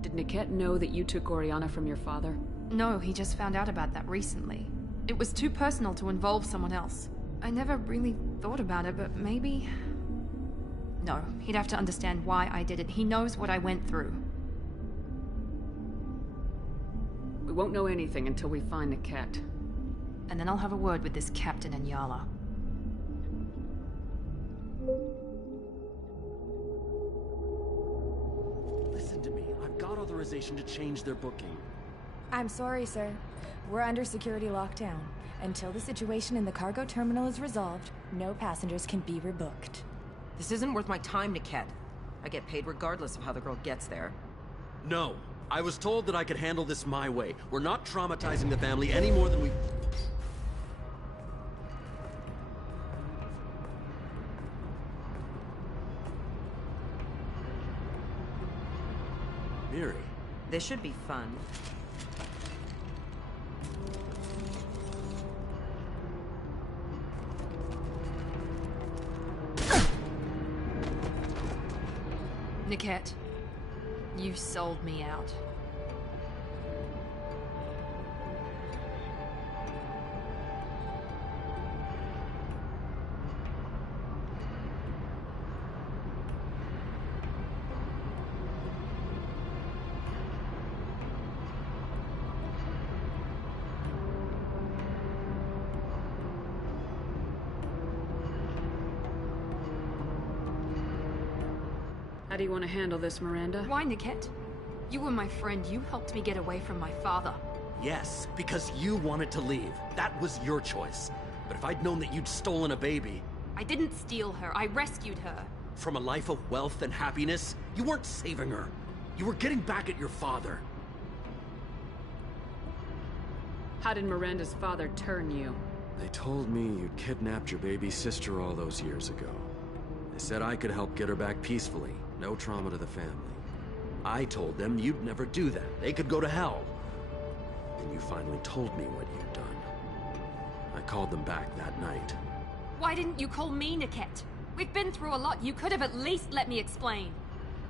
Did Nickette know that you took Oriana from your father? No, he just found out about that recently. It was too personal to involve someone else. I never really thought about it, but maybe... No, he'd have to understand why I did it. He knows what I went through. We won't know anything until we find Nickette. And then I'll have a word with this captain and Yala. Listen to me. I've got authorization to change their booking. I'm sorry, sir. We're under security lockdown. Until the situation in the cargo terminal is resolved, no passengers can be rebooked. This isn't worth my time, Nickette. I get paid regardless of how the girl gets there. No. I was told that I could handle this my way. We're not traumatizing the family any more than we... Miri. This should be fun. Nickette, you sold me out. How do you want to handle this, Miranda? Why, Nickette? You were my friend. You helped me get away from my father. Yes, because you wanted to leave. That was your choice. But if I'd known that you'd stolen a baby... I didn't steal her. I rescued her. From a life of wealth and happiness, you weren't saving her. You were getting back at your father. How did Miranda's father turn you? They told me you'd kidnapped your baby sister all those years ago. They said I could help get her back peacefully. No trauma to the family. I told them you'd never do that. They could go to hell. And you finally told me what you'd done. I called them back that night. Why didn't you call me, Nickette? We've been through a lot. You could have at least let me explain.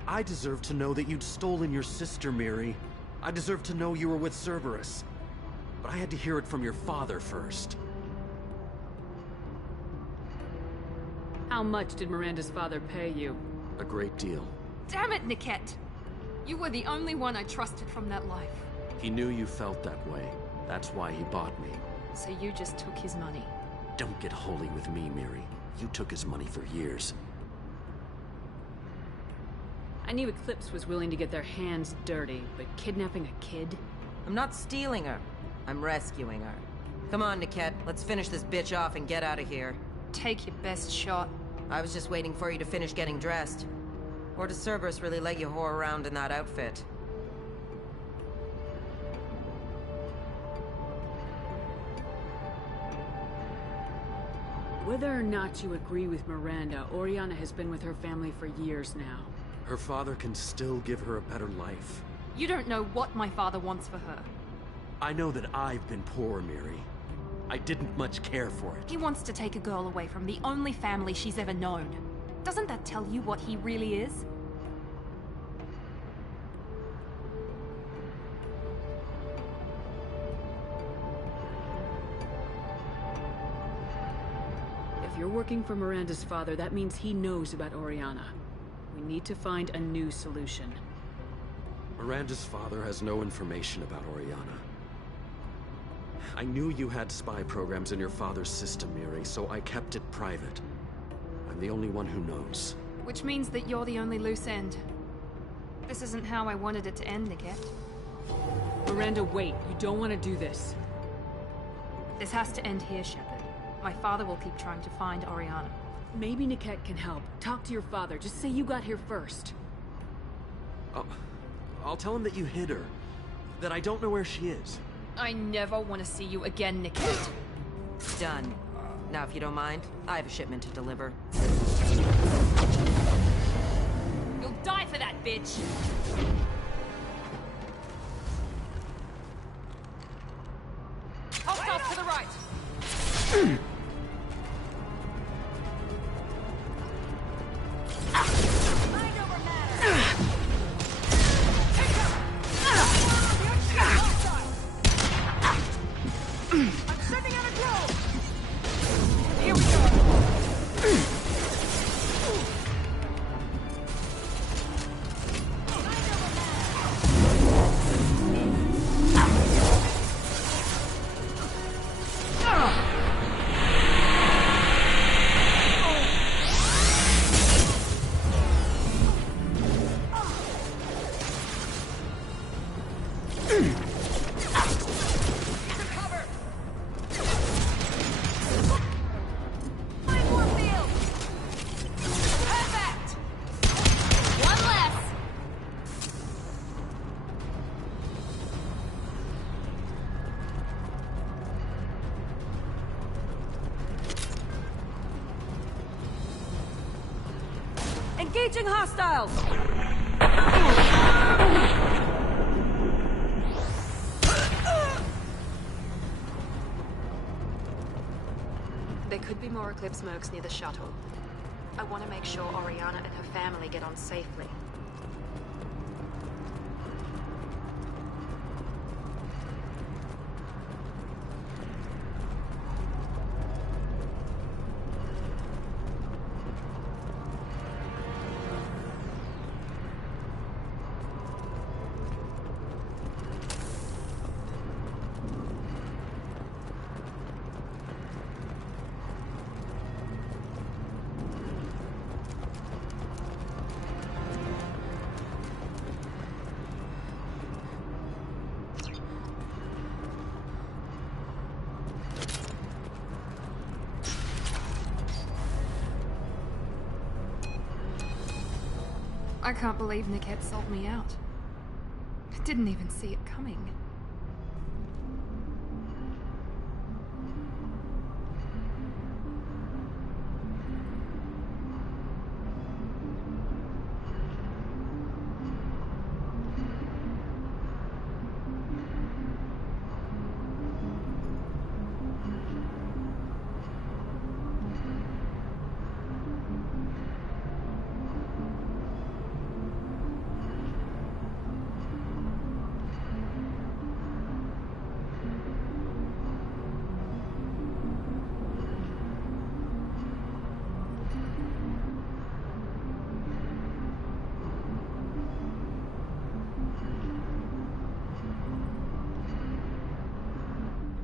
I deserve to know that you'd stolen your sister, Miri. I deserve to know you were with Cerberus. But I had to hear it from your father first. How much did Miranda's father pay you? A great deal. Damn it, Nickette! You were the only one I trusted from that life. He knew you felt that way. That's why he bought me. So you just took his money? Don't get holy with me, Miri. You took his money for years. I knew Eclipse was willing to get their hands dirty, but kidnapping a kid? I'm not stealing her. I'm rescuing her. Come on, Nickette. Let's finish this bitch off and get out of here. Take your best shot. I was just waiting for you to finish getting dressed. Or does Cerberus really let you whore around in that outfit? Whether or not you agree with Miranda, Oriana has been with her family for years now. Her father can still give her a better life. You don't know what my father wants for her. I know that I've been poor, Miri. I didn't much care for it. He wants to take a girl away from the only family she's ever known. Doesn't that tell you what he really is? If you're working for Miranda's father, that means he knows about Oriana. We need to find a new solution. Miranda's father has no information about Oriana. I knew you had spy programs in your father's system, Miri, so I kept it private. I'm the only one who knows. Which means that you're the only loose end. This isn't how I wanted it to end, Niket. Miranda, wait. You don't want to do this. This has to end here, Shepard. My father will keep trying to find Oriana. Maybe Niket can help. Talk to your father. Just say you got here first. I'll tell him that you hid her. That I don't know where she is. I never want to see you again, Niket. Done. Now, if you don't mind, I have a shipment to deliver. You'll die for that, bitch! Hostiles to the right! Engaging hostiles! There could be more Eclipse mercs near the shuttle. I want to make sure Oriana and her family get on safely. I can't believe Niket sold me out. I didn't even see it coming.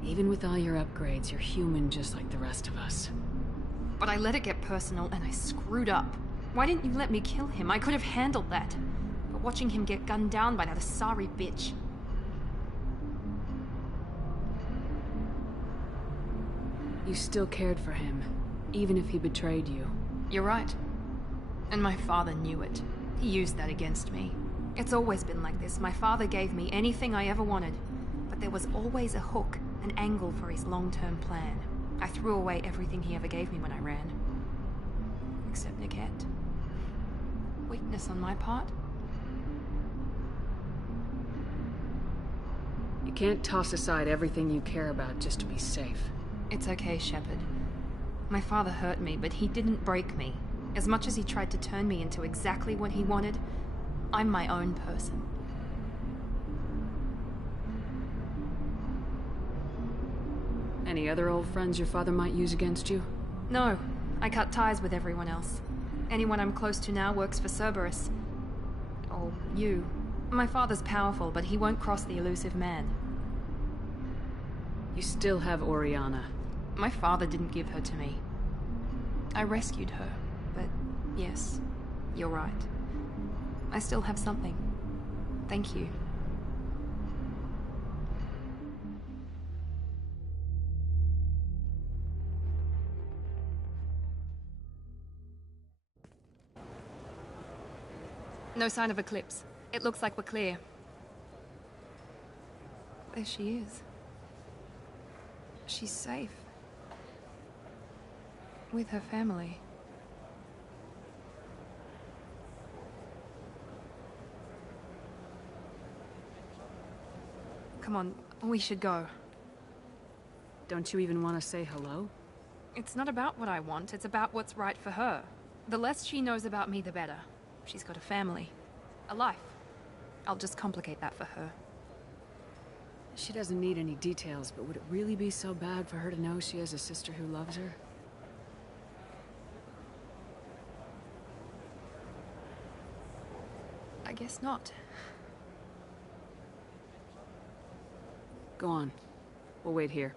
Even with all your upgrades, you're human just like the rest of us. But I let it get personal and I screwed up. Why didn't you let me kill him? I could have handled that. But watching him get gunned down by that Asari bitch. You still cared for him, even if he betrayed you. You're right. And my father knew it. He used that against me. It's always been like this. My father gave me anything I ever wanted. But there was always a hook, an angle for his long-term plan. I threw away everything he ever gave me when I ran. Except Niket. Weakness on my part? You can't toss aside everything you care about just to be safe. It's okay, Shepard. My father hurt me, but he didn't break me. As much as he tried to turn me into exactly what he wanted, I'm my own person. Any other old friends your father might use against you? No, I cut ties with everyone else. Anyone I'm close to now works for Cerberus. Or you. My father's powerful, but he won't cross the elusive man. You still have Oriana. My father didn't give her to me. I rescued her, but yes, you're right. I still have something. Thank you. No sign of Eclipse. It looks like we're clear. There she is. She's safe. With her family. Come on, we should go. Don't you even want to say hello? It's not about what I want, it's about what's right for her. The less she knows about me, the better. She's got a family. A life. I'll just complicate that for her. She doesn't need any details, but would it really be so bad for her to know she has a sister who loves her? I guess not. Go on. We'll wait here.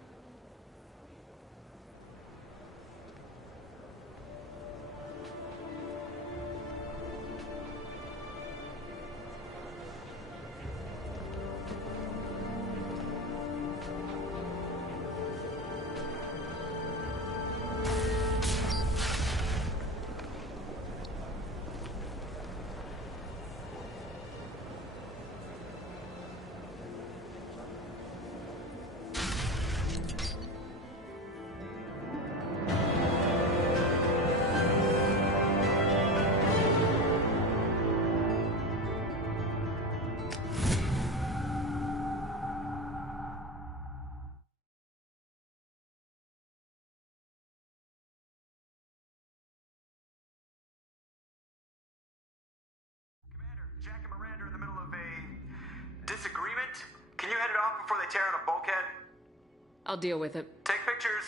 Jack and Miranda are in the middle of a disagreement. Can you head it off before they tear out a bulkhead? I'll deal with it. Take pictures.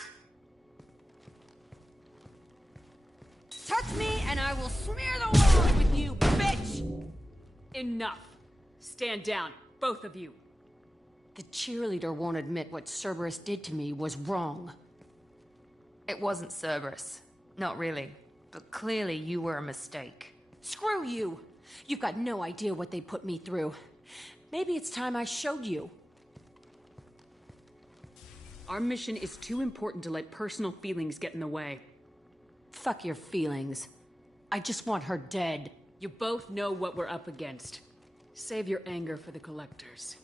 Touch me and I will smear the walls with you, bitch! Enough. Stand down, both of you. The cheerleader won't admit what Cerberus did to me was wrong. It wasn't Cerberus. Not really. But clearly you were a mistake. Screw you! You've got no idea what they put me through. Maybe it's time I showed you. Our mission is too important to let personal feelings get in the way. Fuck your feelings. I just want her dead. You both know what we're up against. Save your anger for the collectors.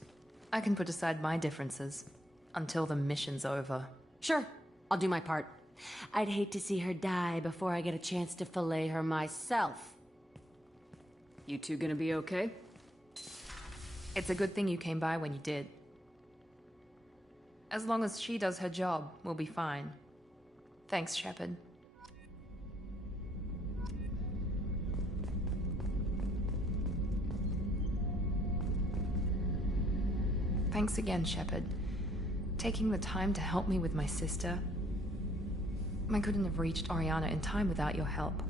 I can put aside my differences. Until the mission's over. Sure, I'll do my part. I'd hate to see her die before I get a chance to fillet her myself. You two gonna be okay? It's a good thing you came by when you did. As long as she does her job, we'll be fine. Thanks, Shepard. Thanks again, Shepard. Taking the time to help me with my sister. I couldn't have reached Oriana in time without your help.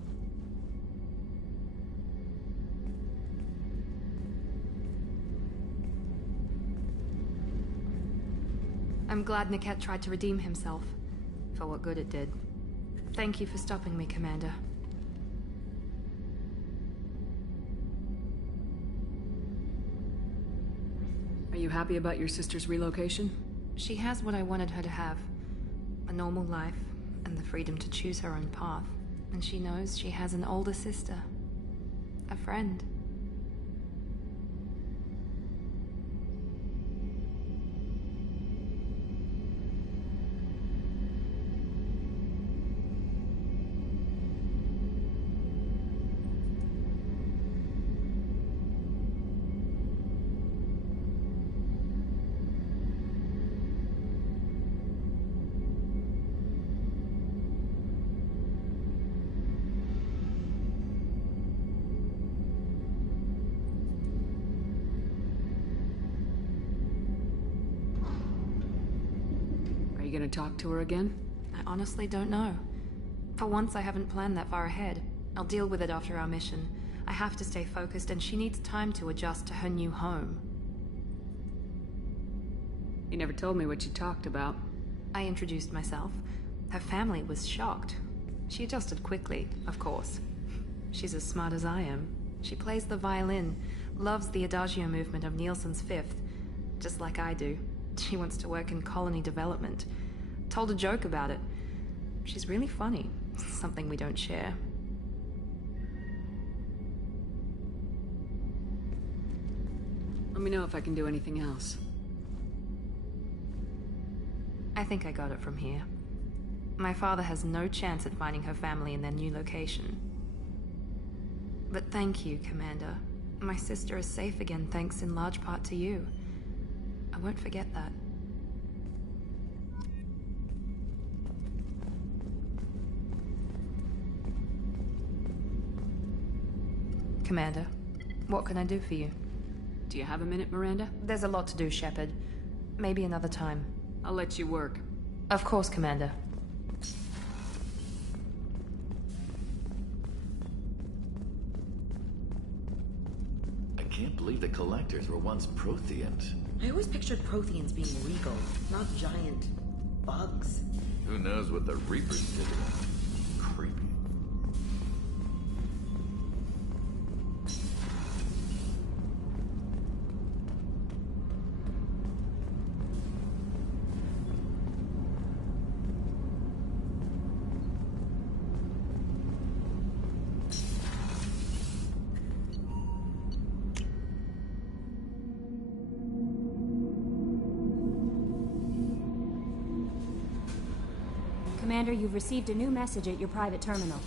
I'm glad Niket tried to redeem himself, for what good it did. Thank you for stopping me, Commander. Are you happy about your sister's relocation? She has what I wanted her to have. A normal life, and the freedom to choose her own path. And she knows she has an older sister. A friend. gonna talk to her again? I honestly don't know. For once, I haven't planned that far ahead. I'll deal with it after our mission. I have to stay focused, and she needs time to adjust to her new home. You never told me what you talked about. I introduced myself. Her family was shocked. She adjusted quickly, of course. She's as smart as I am. She plays the violin, loves the Adagio movement of Nielsen's Fifth, just like I do. She wants to work in colony development. Told a joke about it. She's really funny, something we don't share. Let me know if I can do anything else. I think I got it from here. My father has no chance at finding her family in their new location. But thank you, Commander. My sister is safe again thanks in large part to you. I won't forget that. Commander, what can I do for you? Do you have a minute, Miranda? There's a lot to do, Shepard. Maybe another time. I'll let you work. Of course, Commander. I can't believe the Collectors were once Protheans. I always pictured Protheans being regal, not giant bugs. Who knows what the Reapers did to them? Creepy. Commander, you've received a new message at your private terminal.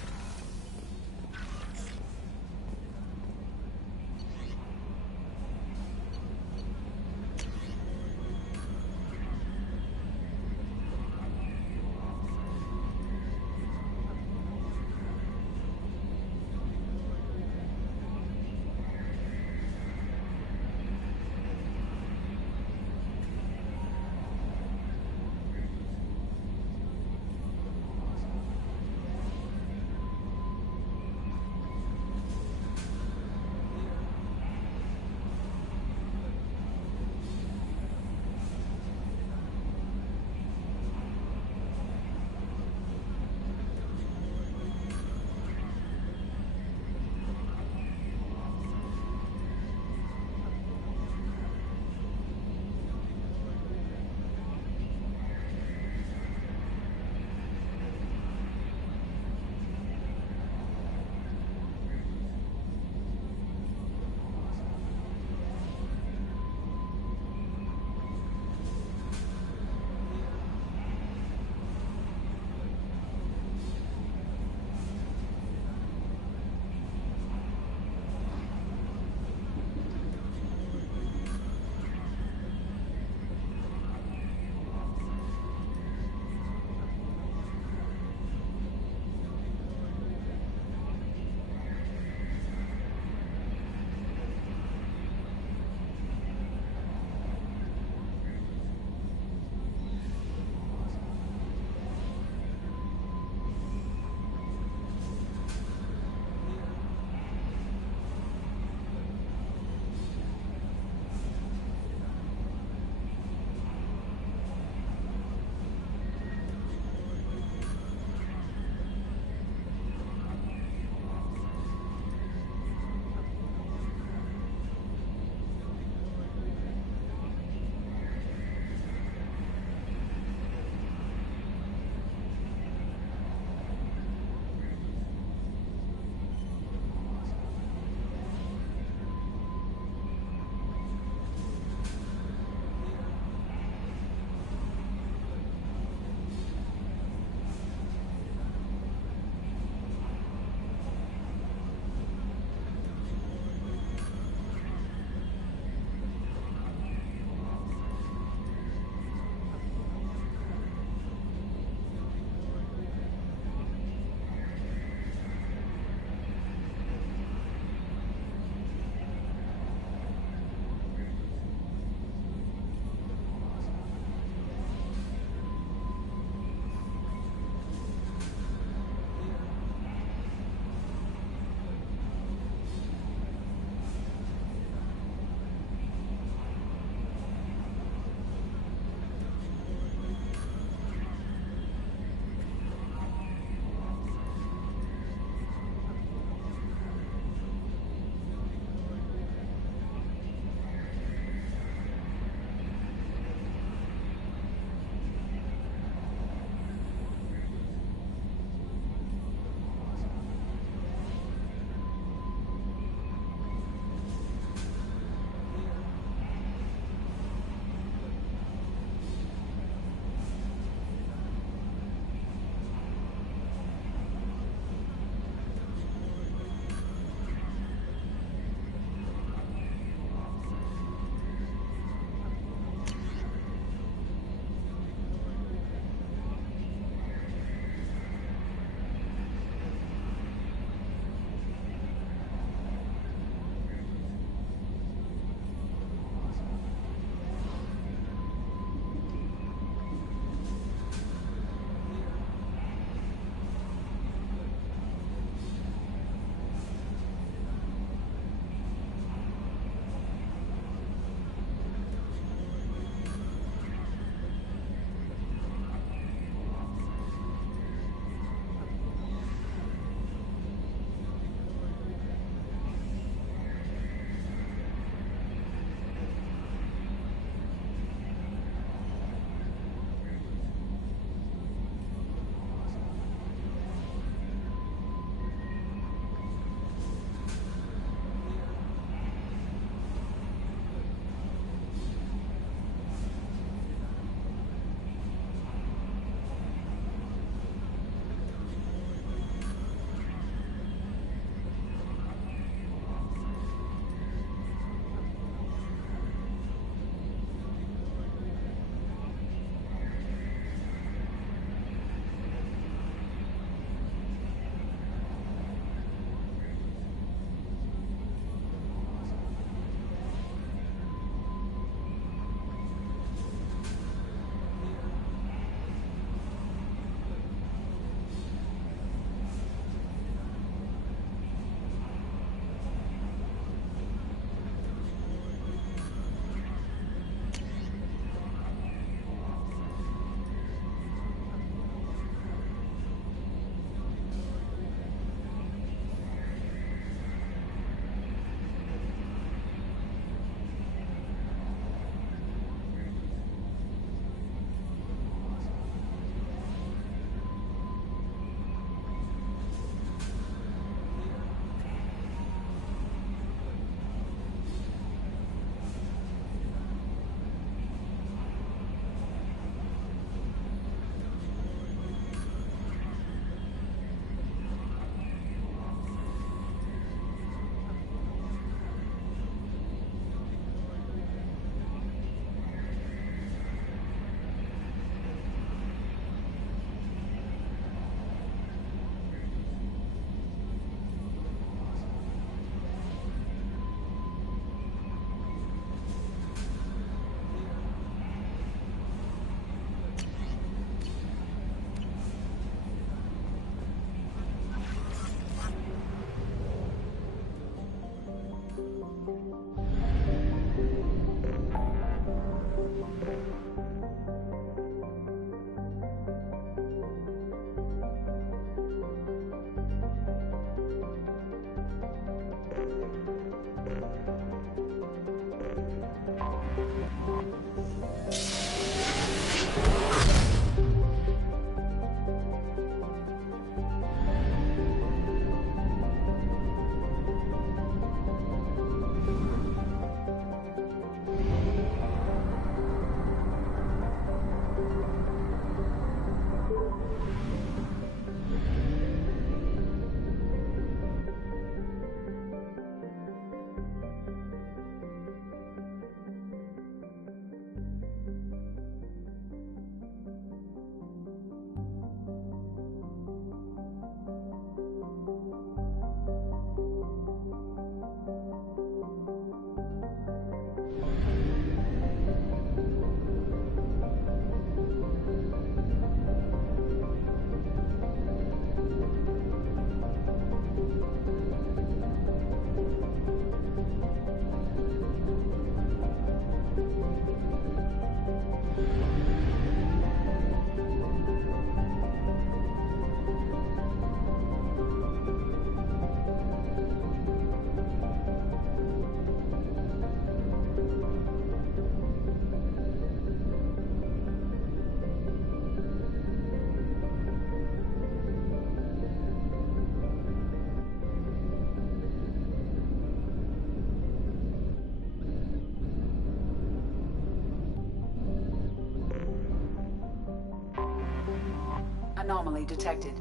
Anomaly detected.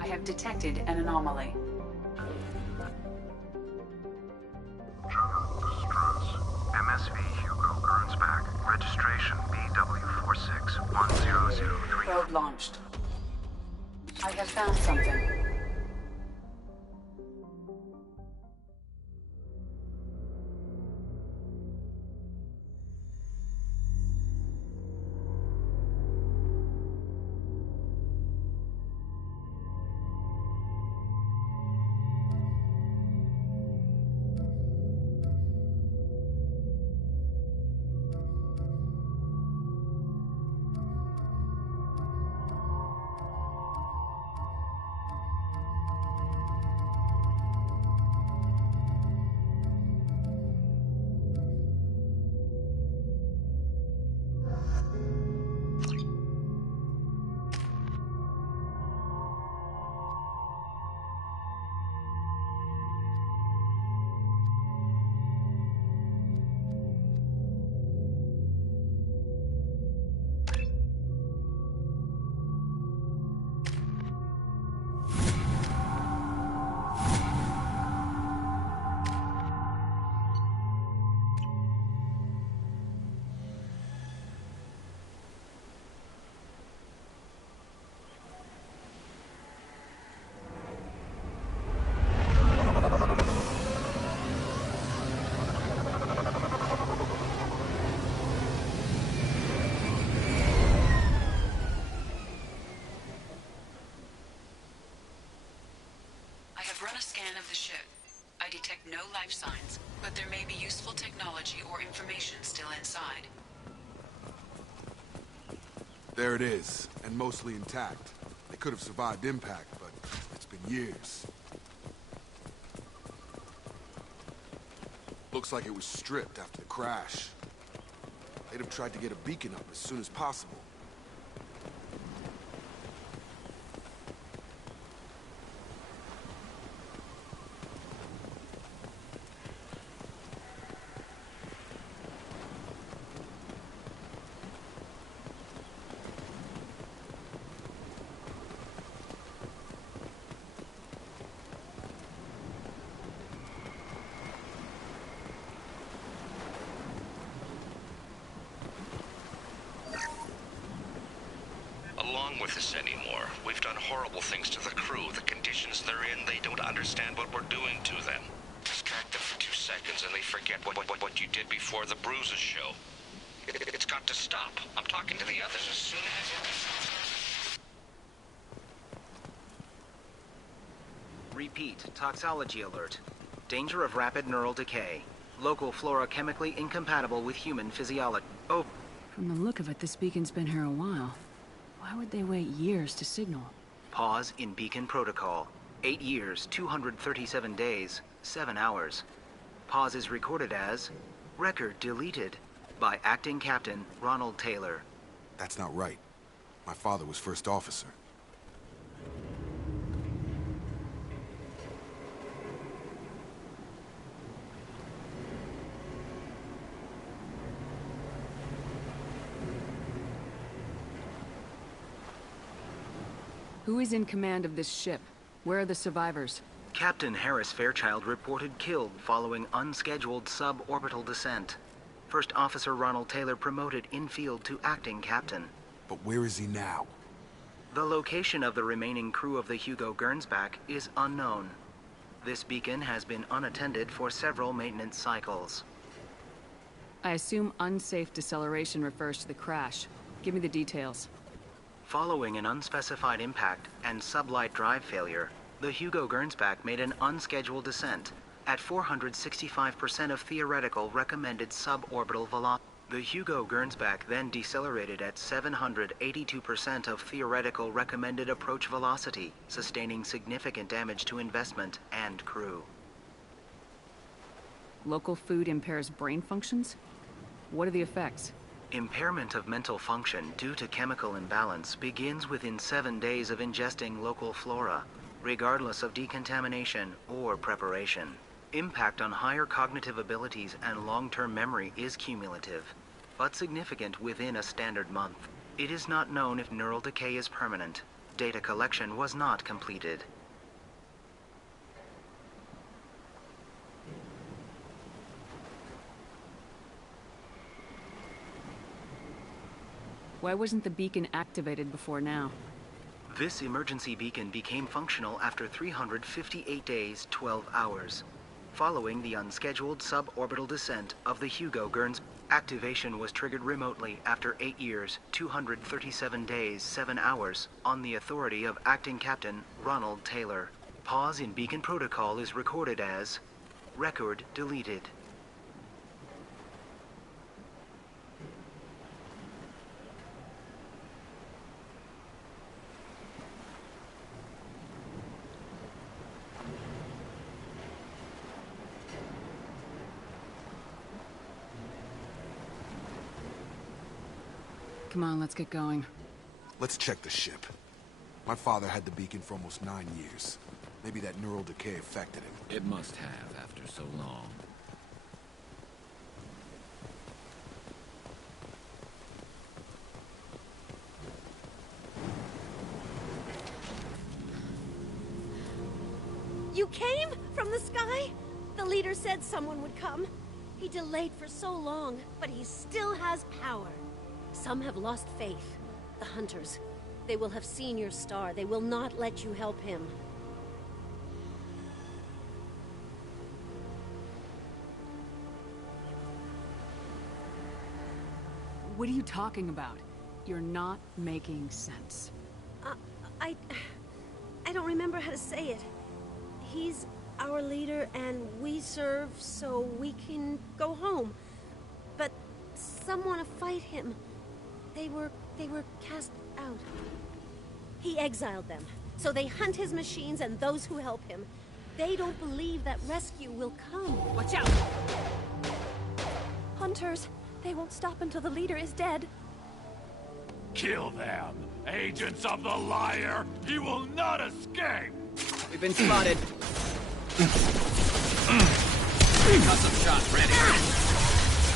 I have detected an anomaly. MSV Hugo Gernsback. Registration BW461003. Probe launched. I have found something. Run a scan of the ship. I detect no life signs, but there may be useful technology or information still inside. There it is, and mostly intact. They could have survived impact, but it's been years. Looks like it was stripped after the crash. They'd have tried to get a beacon up as soon as possible. Along with us anymore. We've done horrible things to the crew. The conditions they're in, they don't understand what we're doing to them. Distract them for 2 seconds and they forget what you did before the bruises show. It's got to stop. I'm talking to the others as soon as... Repeat, toxology alert. Danger of rapid neural decay. Local flora chemically incompatible with human physiology. Oh. From the look of it, this beacon's been here a while. Why would they wait years to signal? Pause in beacon protocol. 8 years, 237 days, 7 hours. Pause is recorded as record deleted by Acting Captain Ronald Taylor. That's not right. My father was first officer. Who is in command of this ship? Where are the survivors? Captain Harris Fairchild reported killed following unscheduled suborbital descent. First Officer Ronald Taylor promoted in-field to acting captain. But where is he now? The location of the remaining crew of the Hugo Gernsback is unknown. This beacon has been unattended for several maintenance cycles. I assume unsafe deceleration refers to the crash. Give me the details. Following an unspecified impact and sublight drive failure, the Hugo Gernsback made an unscheduled descent at 465% of theoretical recommended suborbital velocity. The Hugo Gernsback then decelerated at 782% of theoretical recommended approach velocity, sustaining significant damage to investment and crew. Local food impairs brain functions? What are the effects? Impairment of mental function due to chemical imbalance begins within 7 days of ingesting local flora, regardless of decontamination or preparation. Impact on higher cognitive abilities and long-term memory is cumulative, but significant within a standard month. It is not known if neural decay is permanent. Data collection was not completed. Why wasn't the beacon activated before now? This emergency beacon became functional after 358 days, 12 hours. Following the unscheduled suborbital descent of the Hugo Gurns, activation was triggered remotely after 8 years, 237 days, 7 hours, on the authority of Acting Captain Ronald Taylor. Pause in beacon protocol is recorded as record deleted. Come on, let's get going. Let's check the ship. My father had the beacon for almost 9 years. Maybe that neural decay affected him. It must have after so long. You came from the sky? The leader said someone would come. He delayed for so long, but he still has power. Some have lost faith. The Hunters. They will have seen your star. They will not let you help him. What are you talking about? You're not making sense. I don't remember how to say it. He's our leader and we serve so we can go home. But some want to fight him. They were cast out. He exiled them, so they hunt his machines and those who help him. They don't believe that rescue will come. Watch out! Hunters, they won't stop until the leader is dead. Kill them! Agents of the Liar! You will not escape! We've been spotted. Got some shots ready.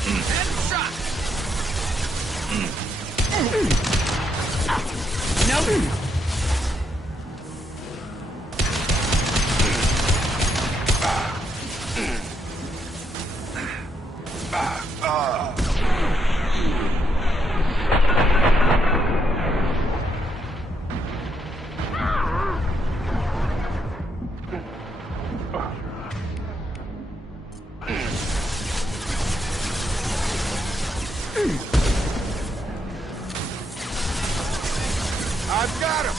And shot! Nope! I've got him!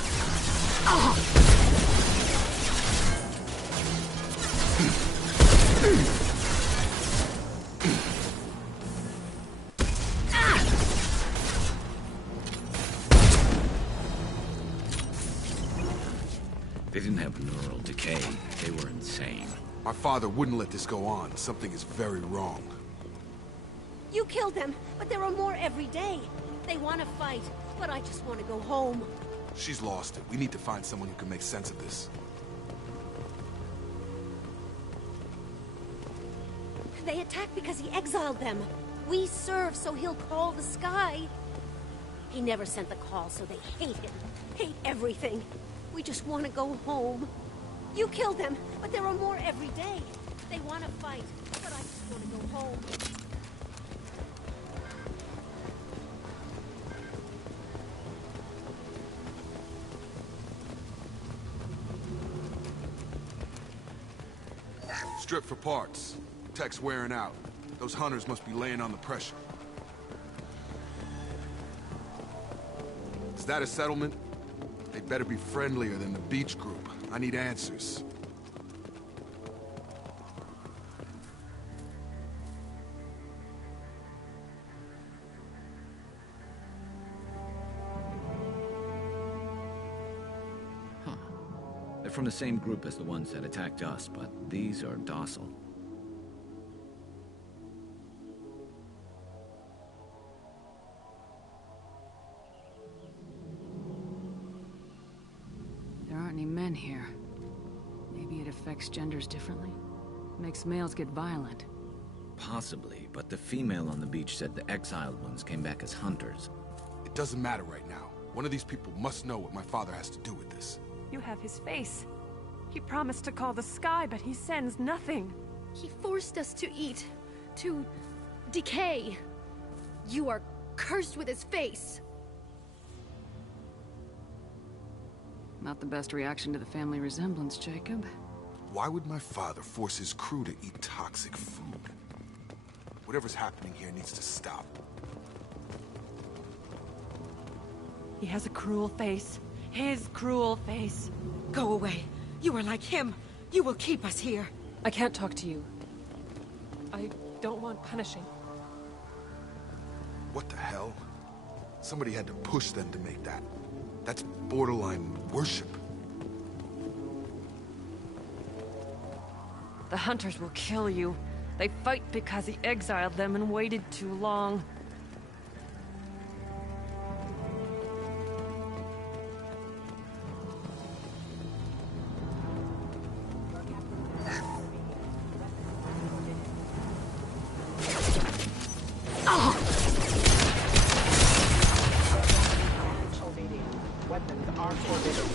They didn't have neural decay. They were insane. My father wouldn't let this go on. Something is very wrong. You killed them, but there are more every day. They want to fight, but I just want to go home. She's lost it. We need to find someone who can make sense of this. They attacked because he exiled them. We serve so he'll call the sky. He never sent the call, so they hate him. Hate everything. We just want to go home. You killed them, but there are more every day. They want to fight, but I just want to go home. Strip for parts. Tech's wearing out. Those hunters must be laying on the pressure. Is that a settlement? They better be friendlier than the beach group. I need answers. Huh. They're from the same group as the ones that attacked us, but these are docile. There aren't any men here. Maybe it affects genders differently? Makes males get violent. Possibly, but the female on the beach said the exiled ones came back as hunters. It doesn't matter right now. One of these people must know what my father has to do with this. You have his face. He promised to call the sky, but he sends nothing. He forced us to eat, to decay. You are cursed with his face. Not the best reaction to the family resemblance, Jacob. Why would my father force his crew to eat toxic food? Whatever's happening here needs to stop. He has a cruel face. His cruel face. Go away. You are like him. You will keep us here. I can't talk to you. I don't want punishing. What the hell? Somebody had to push them to make that. That's borderline worship. The hunters will kill you. They fight because he exiled them and waited too long. Weapons are forbidden.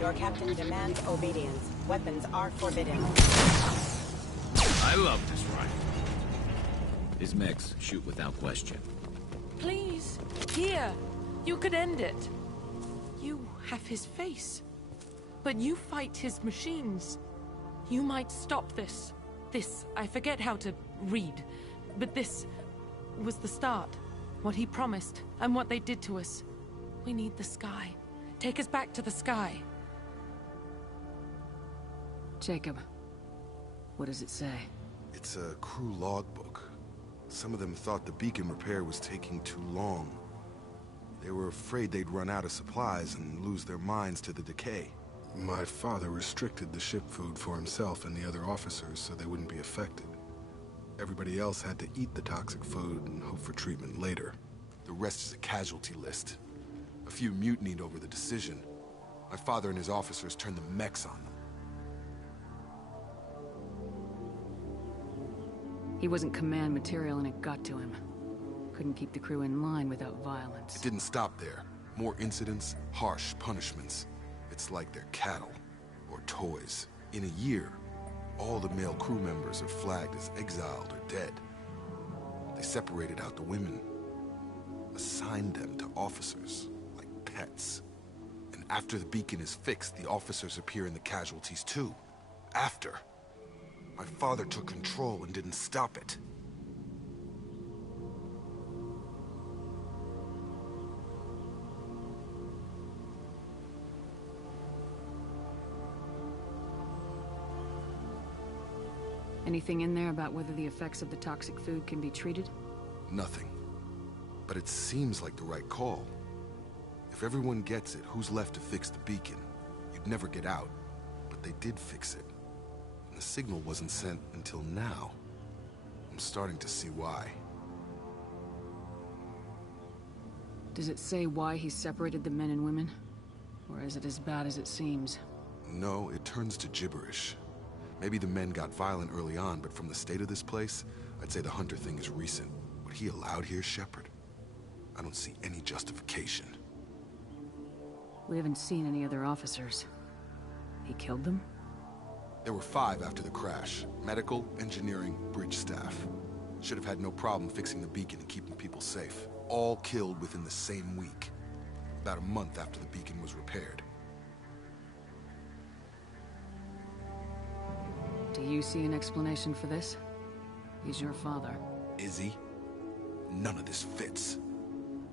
Your captain demands obedience. Weapons are forbidden. I love this rifle. His mechs shoot without question. Please, here. You could end it. You have his face. But you fight his machines. You might stop this. This, I forget how to read. But this was the start. What he promised, and what they did to us. We need the sky. Take us back to the sky. Jacob, what does it say? It's a crew logbook. Some of them thought the beacon repair was taking too long. They were afraid they'd run out of supplies and lose their minds to the decay. My father restricted the ship food for himself and the other officers so they wouldn't be affected. Everybody else had to eat the toxic food and hope for treatment later. The rest is a casualty list. A few mutinied over the decision. My father and his officers turned the mechs on them. He wasn't command material and it got to him. Couldn't keep the crew in line without violence. It didn't stop there. More incidents, harsh punishments. It's like they're cattle, or toys. In a year, all the male crew members are flagged as exiled or dead. They separated out the women, assigned them to officers, like pets. And after the beacon is fixed, the officers appear in the casualties too. After. My father took control and didn't stop it. Anything in there about whether the effects of the toxic food can be treated? Nothing. But it seems like the right call. If everyone gets it, who's left to fix the beacon? You'd never get out. But they did fix it. And the signal wasn't sent until now. I'm starting to see why. Does it say why he separated the men and women? Or is it as bad as it seems? No, it turns to gibberish. Maybe the men got violent early on, but from the state of this place, I'd say the Hunter thing is recent. What he allowed here, Shepard? I don't see any justification. We haven't seen any other officers. He killed them? There were 5 after the crash. Medical, engineering, bridge staff. Should have had no problem fixing the beacon and keeping people safe. All killed within the same week. About a month after the beacon was repaired. Do you see an explanation for this? He's your father. Is he? None of this fits.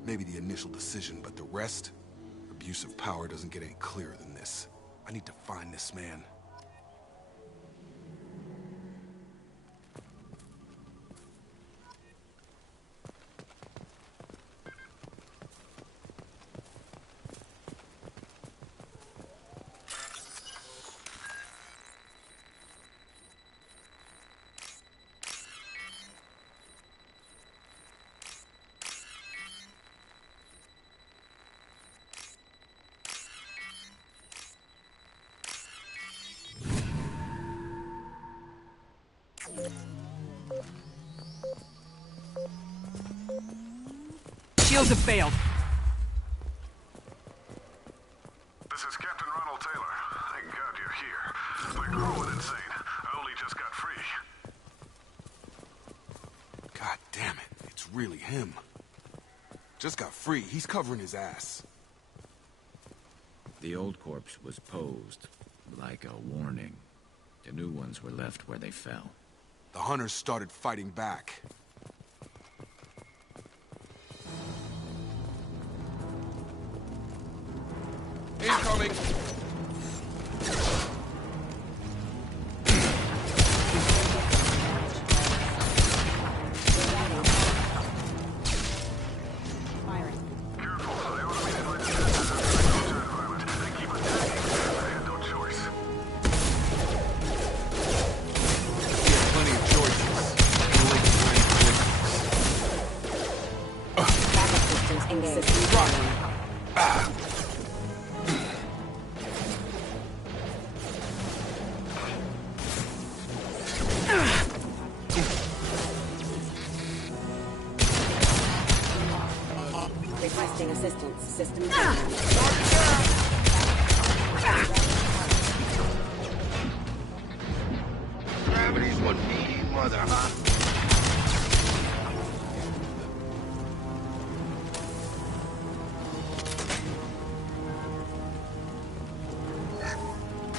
Maybe the initial decision, but the rest? Abuse of power doesn't get any clearer than this. I need to find this man. shields have failed. This is Captain Ronald Taylor. Thank God you're here. My crew went insane. I only just got free. God damn it. It's really him. Just got free. He's covering his ass. The old corpse was posed like a warning. The new ones were left where they fell. The hunters started fighting back. Incoming! Requesting assistance. System Gravity's one meaty mother, huh?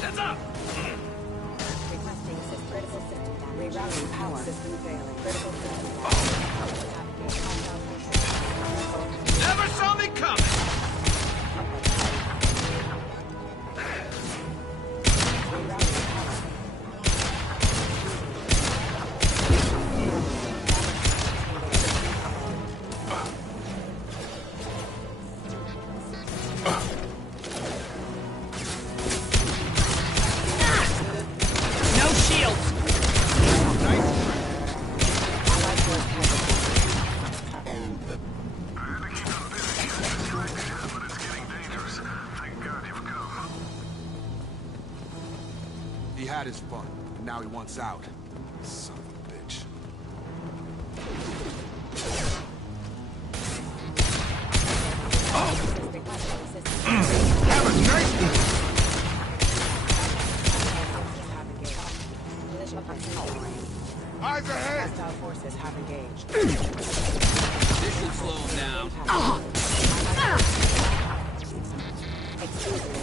That's up! Requesting assist critical system damage. Rerouting power. System failing. Critical system damage. Never saw me coming! No shields! He had his fun, and now he wants out. Son of a bitch. Have a nice Eyes ahead! Hostile forces have engaged. This should slow him down. Excuse me.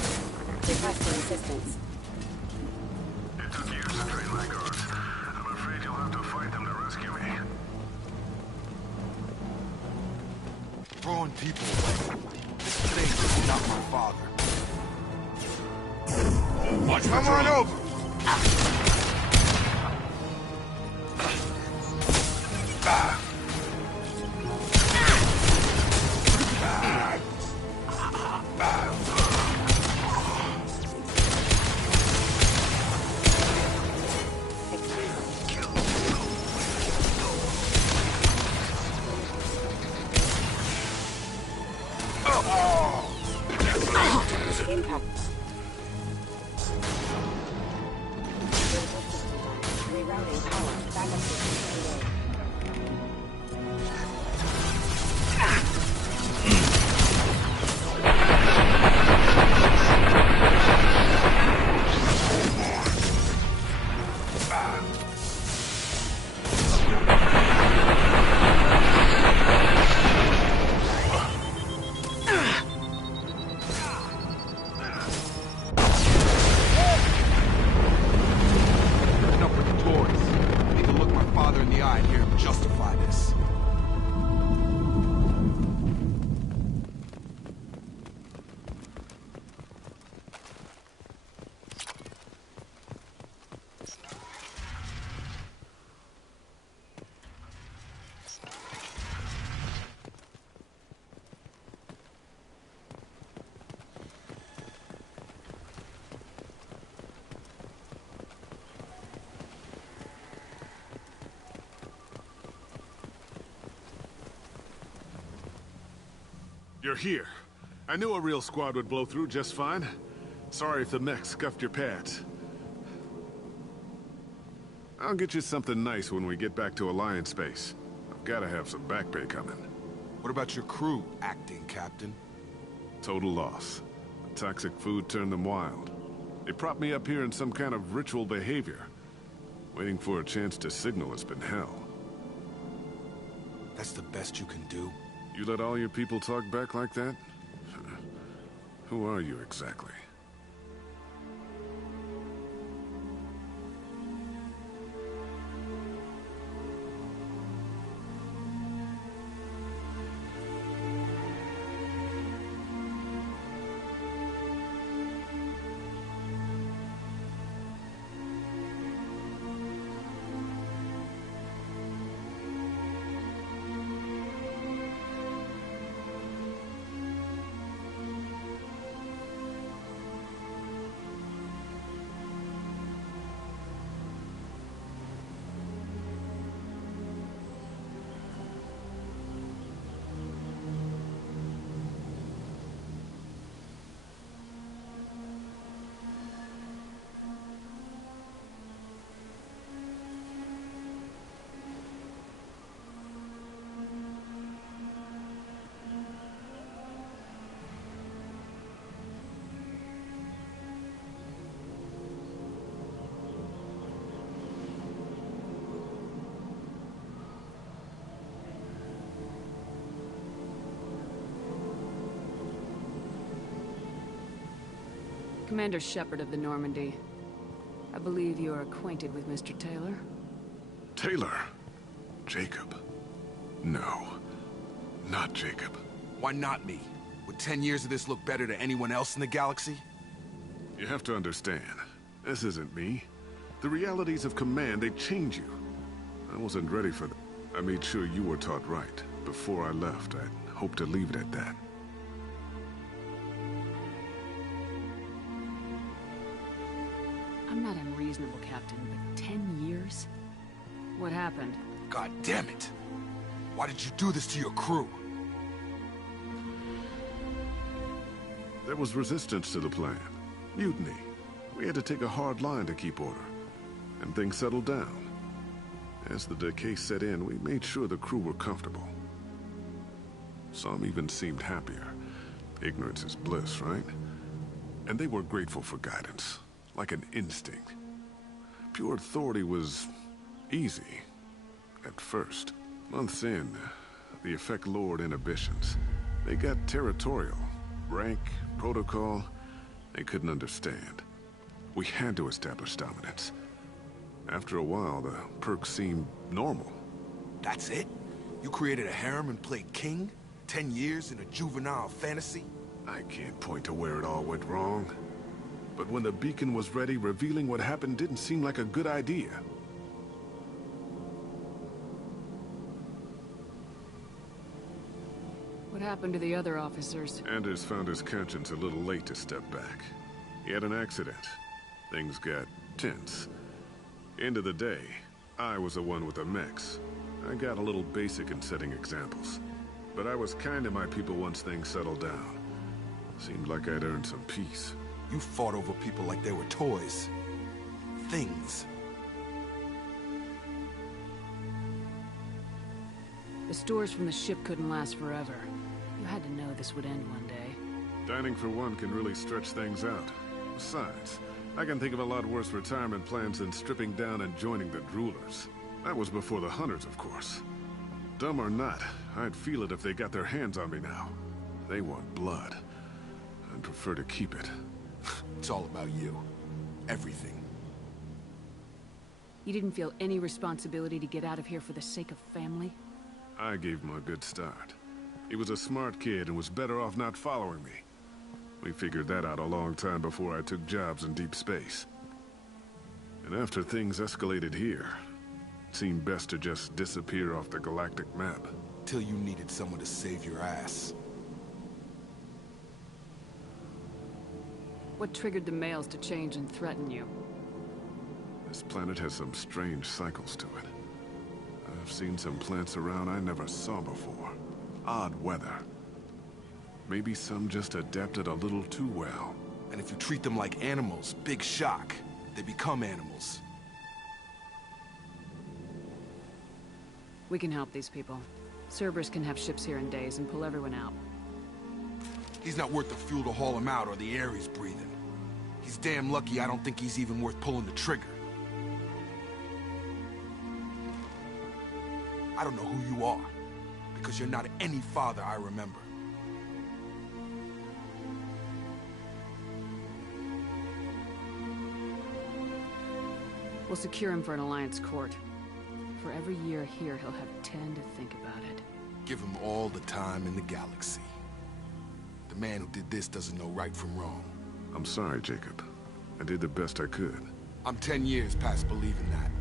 Requesting assistance. It took years to train my guards. I'm afraid you'll have to fight them to rescue me. Throwing people away. This thing is not my father. Watch Come on over! Impact. Rerouting power. Backup system Enough with the toys. I need to look my father in the eye and hear him justify this. You're here. I knew a real squad would blow through just fine. Sorry if the mech scuffed your pads. I'll get you something nice when we get back to Alliance Base. I've gotta have some back pay coming. What about your crew, acting captain? Total loss. The toxic food turned them wild. They propped me up here in some kind of ritual behavior. Waiting for a chance to signal has been hell. That's the best you can do? You let all your people talk back like that? Who are you exactly? Commander Shepard of the Normandy. I believe you are acquainted with Mr. Taylor? Taylor? Jacob? No. Not Jacob. Why not me? Would 10 years of this look better to anyone else in the galaxy? You have to understand, this isn't me. The realities of command, they change you. I wasn't ready for them. I made sure you were taught right. Before I left, I hoped to leave it at that. I'm not unreasonable, Captain, but 10 years? What happened? God damn it! Why did you do this to your crew? There was resistance to the plan. Mutiny. We had to take a hard line to keep order. And things settled down. As the decay set in, we made sure the crew were comfortable. Some even seemed happier. Ignorance is bliss, right? And they were grateful for guidance. Like an instinct. Pure authority was easy. At first. Months in, the effect lowered inhibitions. They got territorial. Rank, protocol, they couldn't understand. We had to establish dominance. After a while, the perks seemed normal. That's it? You created a harem and played king? 10 years in a juvenile fantasy? I can't point to where it all went wrong. But when the beacon was ready, revealing what happened didn't seem like a good idea. What happened to the other officers? Anders found his conscience a little late to step back. He had an accident. Things got tense. End of the day, I was the one with the mechs. I got a little basic in setting examples. But I was kind to my people once things settled down. Seemed like I'd earned some peace. You fought over people like they were toys. Things. The stores from the ship couldn't last forever. You had to know this would end one day. Dining for one can really stretch things out. Besides, I can think of a lot worse retirement plans than stripping down and joining the Droolers. That was before the Hunters, of course. Dumb or not, I'd feel it if they got their hands on me now. They want blood. I'd prefer to keep it. It's all about you. Everything. You didn't feel any responsibility to get out of here for the sake of family? I gave him a good start. He was a smart kid and was better off not following me. We figured that out a long time before I took jobs in deep space. And after things escalated here, it seemed best to just disappear off the galactic map. Till you needed someone to save your ass. What triggered the males to change and threaten you? This planet has some strange cycles to it. I've seen some plants around I never saw before. Odd weather. Maybe some just adapted a little too well. And if you treat them like animals, big shock. They become animals. We can help these people. Cerberus can have ships here in days and pull everyone out. He's not worth the fuel to haul him out or the air he's breathing. He's damn lucky I don't think he's even worth pulling the trigger. I don't know who you are, because you're not any father I remember. We'll secure him for an Alliance court. For every year here, he'll have 10 to think about it. Give him all the time in the galaxy. The man who did this doesn't know right from wrong. I'm sorry, Jacob. I did the best I could. I'm 10 years past believing that.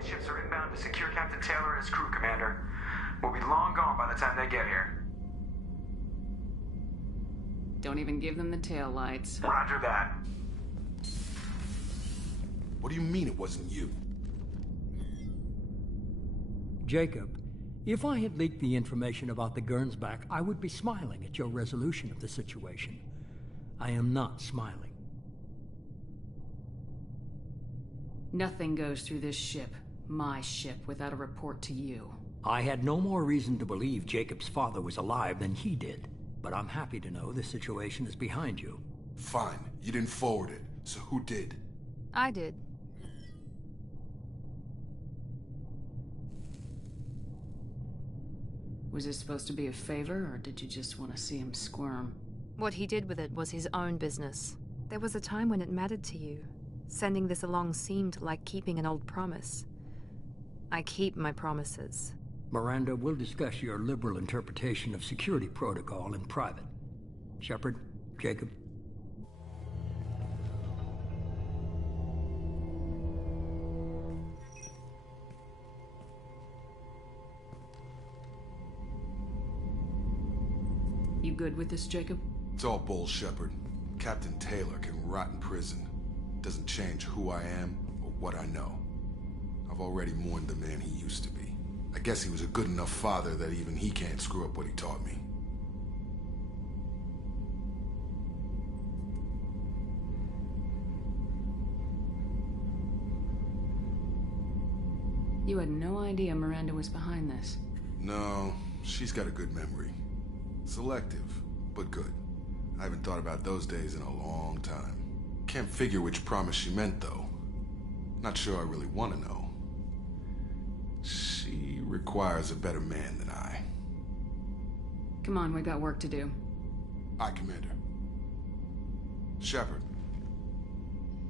Alliance ships are inbound to secure Captain Taylor and his crew, Commander. We'll be long gone by the time they get here. Don't even give them the tail lights. Roger that. What do you mean it wasn't you? Jacob, if I had leaked the information about the Gernsback, I would be smiling at your resolution of the situation. I am not smiling. Nothing goes through this ship, my ship, without a report to you. I had no more reason to believe Jacob's father was alive than he did, but I'm happy to know the situation is behind you. Fine. You didn't forward it, so who did? I did. Was it supposed to be a favor, or did you just want to see him squirm? What he did with it was his own business. There was a time when it mattered to you. Sending this along seemed like keeping an old promise. I keep my promises. Miranda, we'll discuss your liberal interpretation of security protocol in private. Shepard, Jacob. You good with this, Jacob? It's all bull, Shepard. Captain Taylor can rot in prison. Doesn't change who I am or what I know. I've already mourned the man he used to be. I guess he was a good enough father that even he can't screw up what he taught me. You had no idea Miranda was behind this. No, she's got a good memory. Selective, but good. I haven't thought about those days in a long time. Can't figure which promise she meant, though. Not sure I really want to know. She requires a better man than I. Come on, we got work to do. Aye, Commander. Shepard,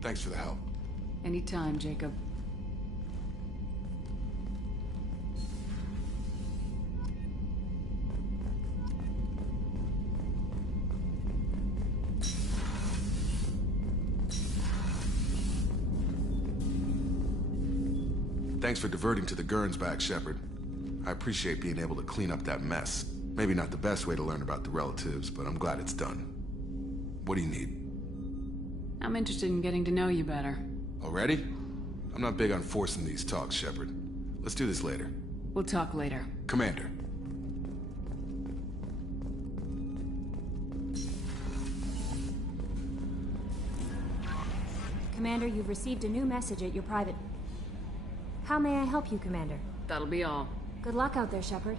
thanks for the help. Anytime, Jacob. Thanks for diverting to the Gernsback, Shepard. I appreciate being able to clean up that mess. Maybe not the best way to learn about the relatives, but I'm glad it's done. What do you need? I'm interested in getting to know you better. Already? I'm not big on forcing these talks, Shepard. Let's do this later. We'll talk later. Commander. Commander, you've received a new message at your private... How may I help you, Commander? That'll be all. Good luck out there, Shepard.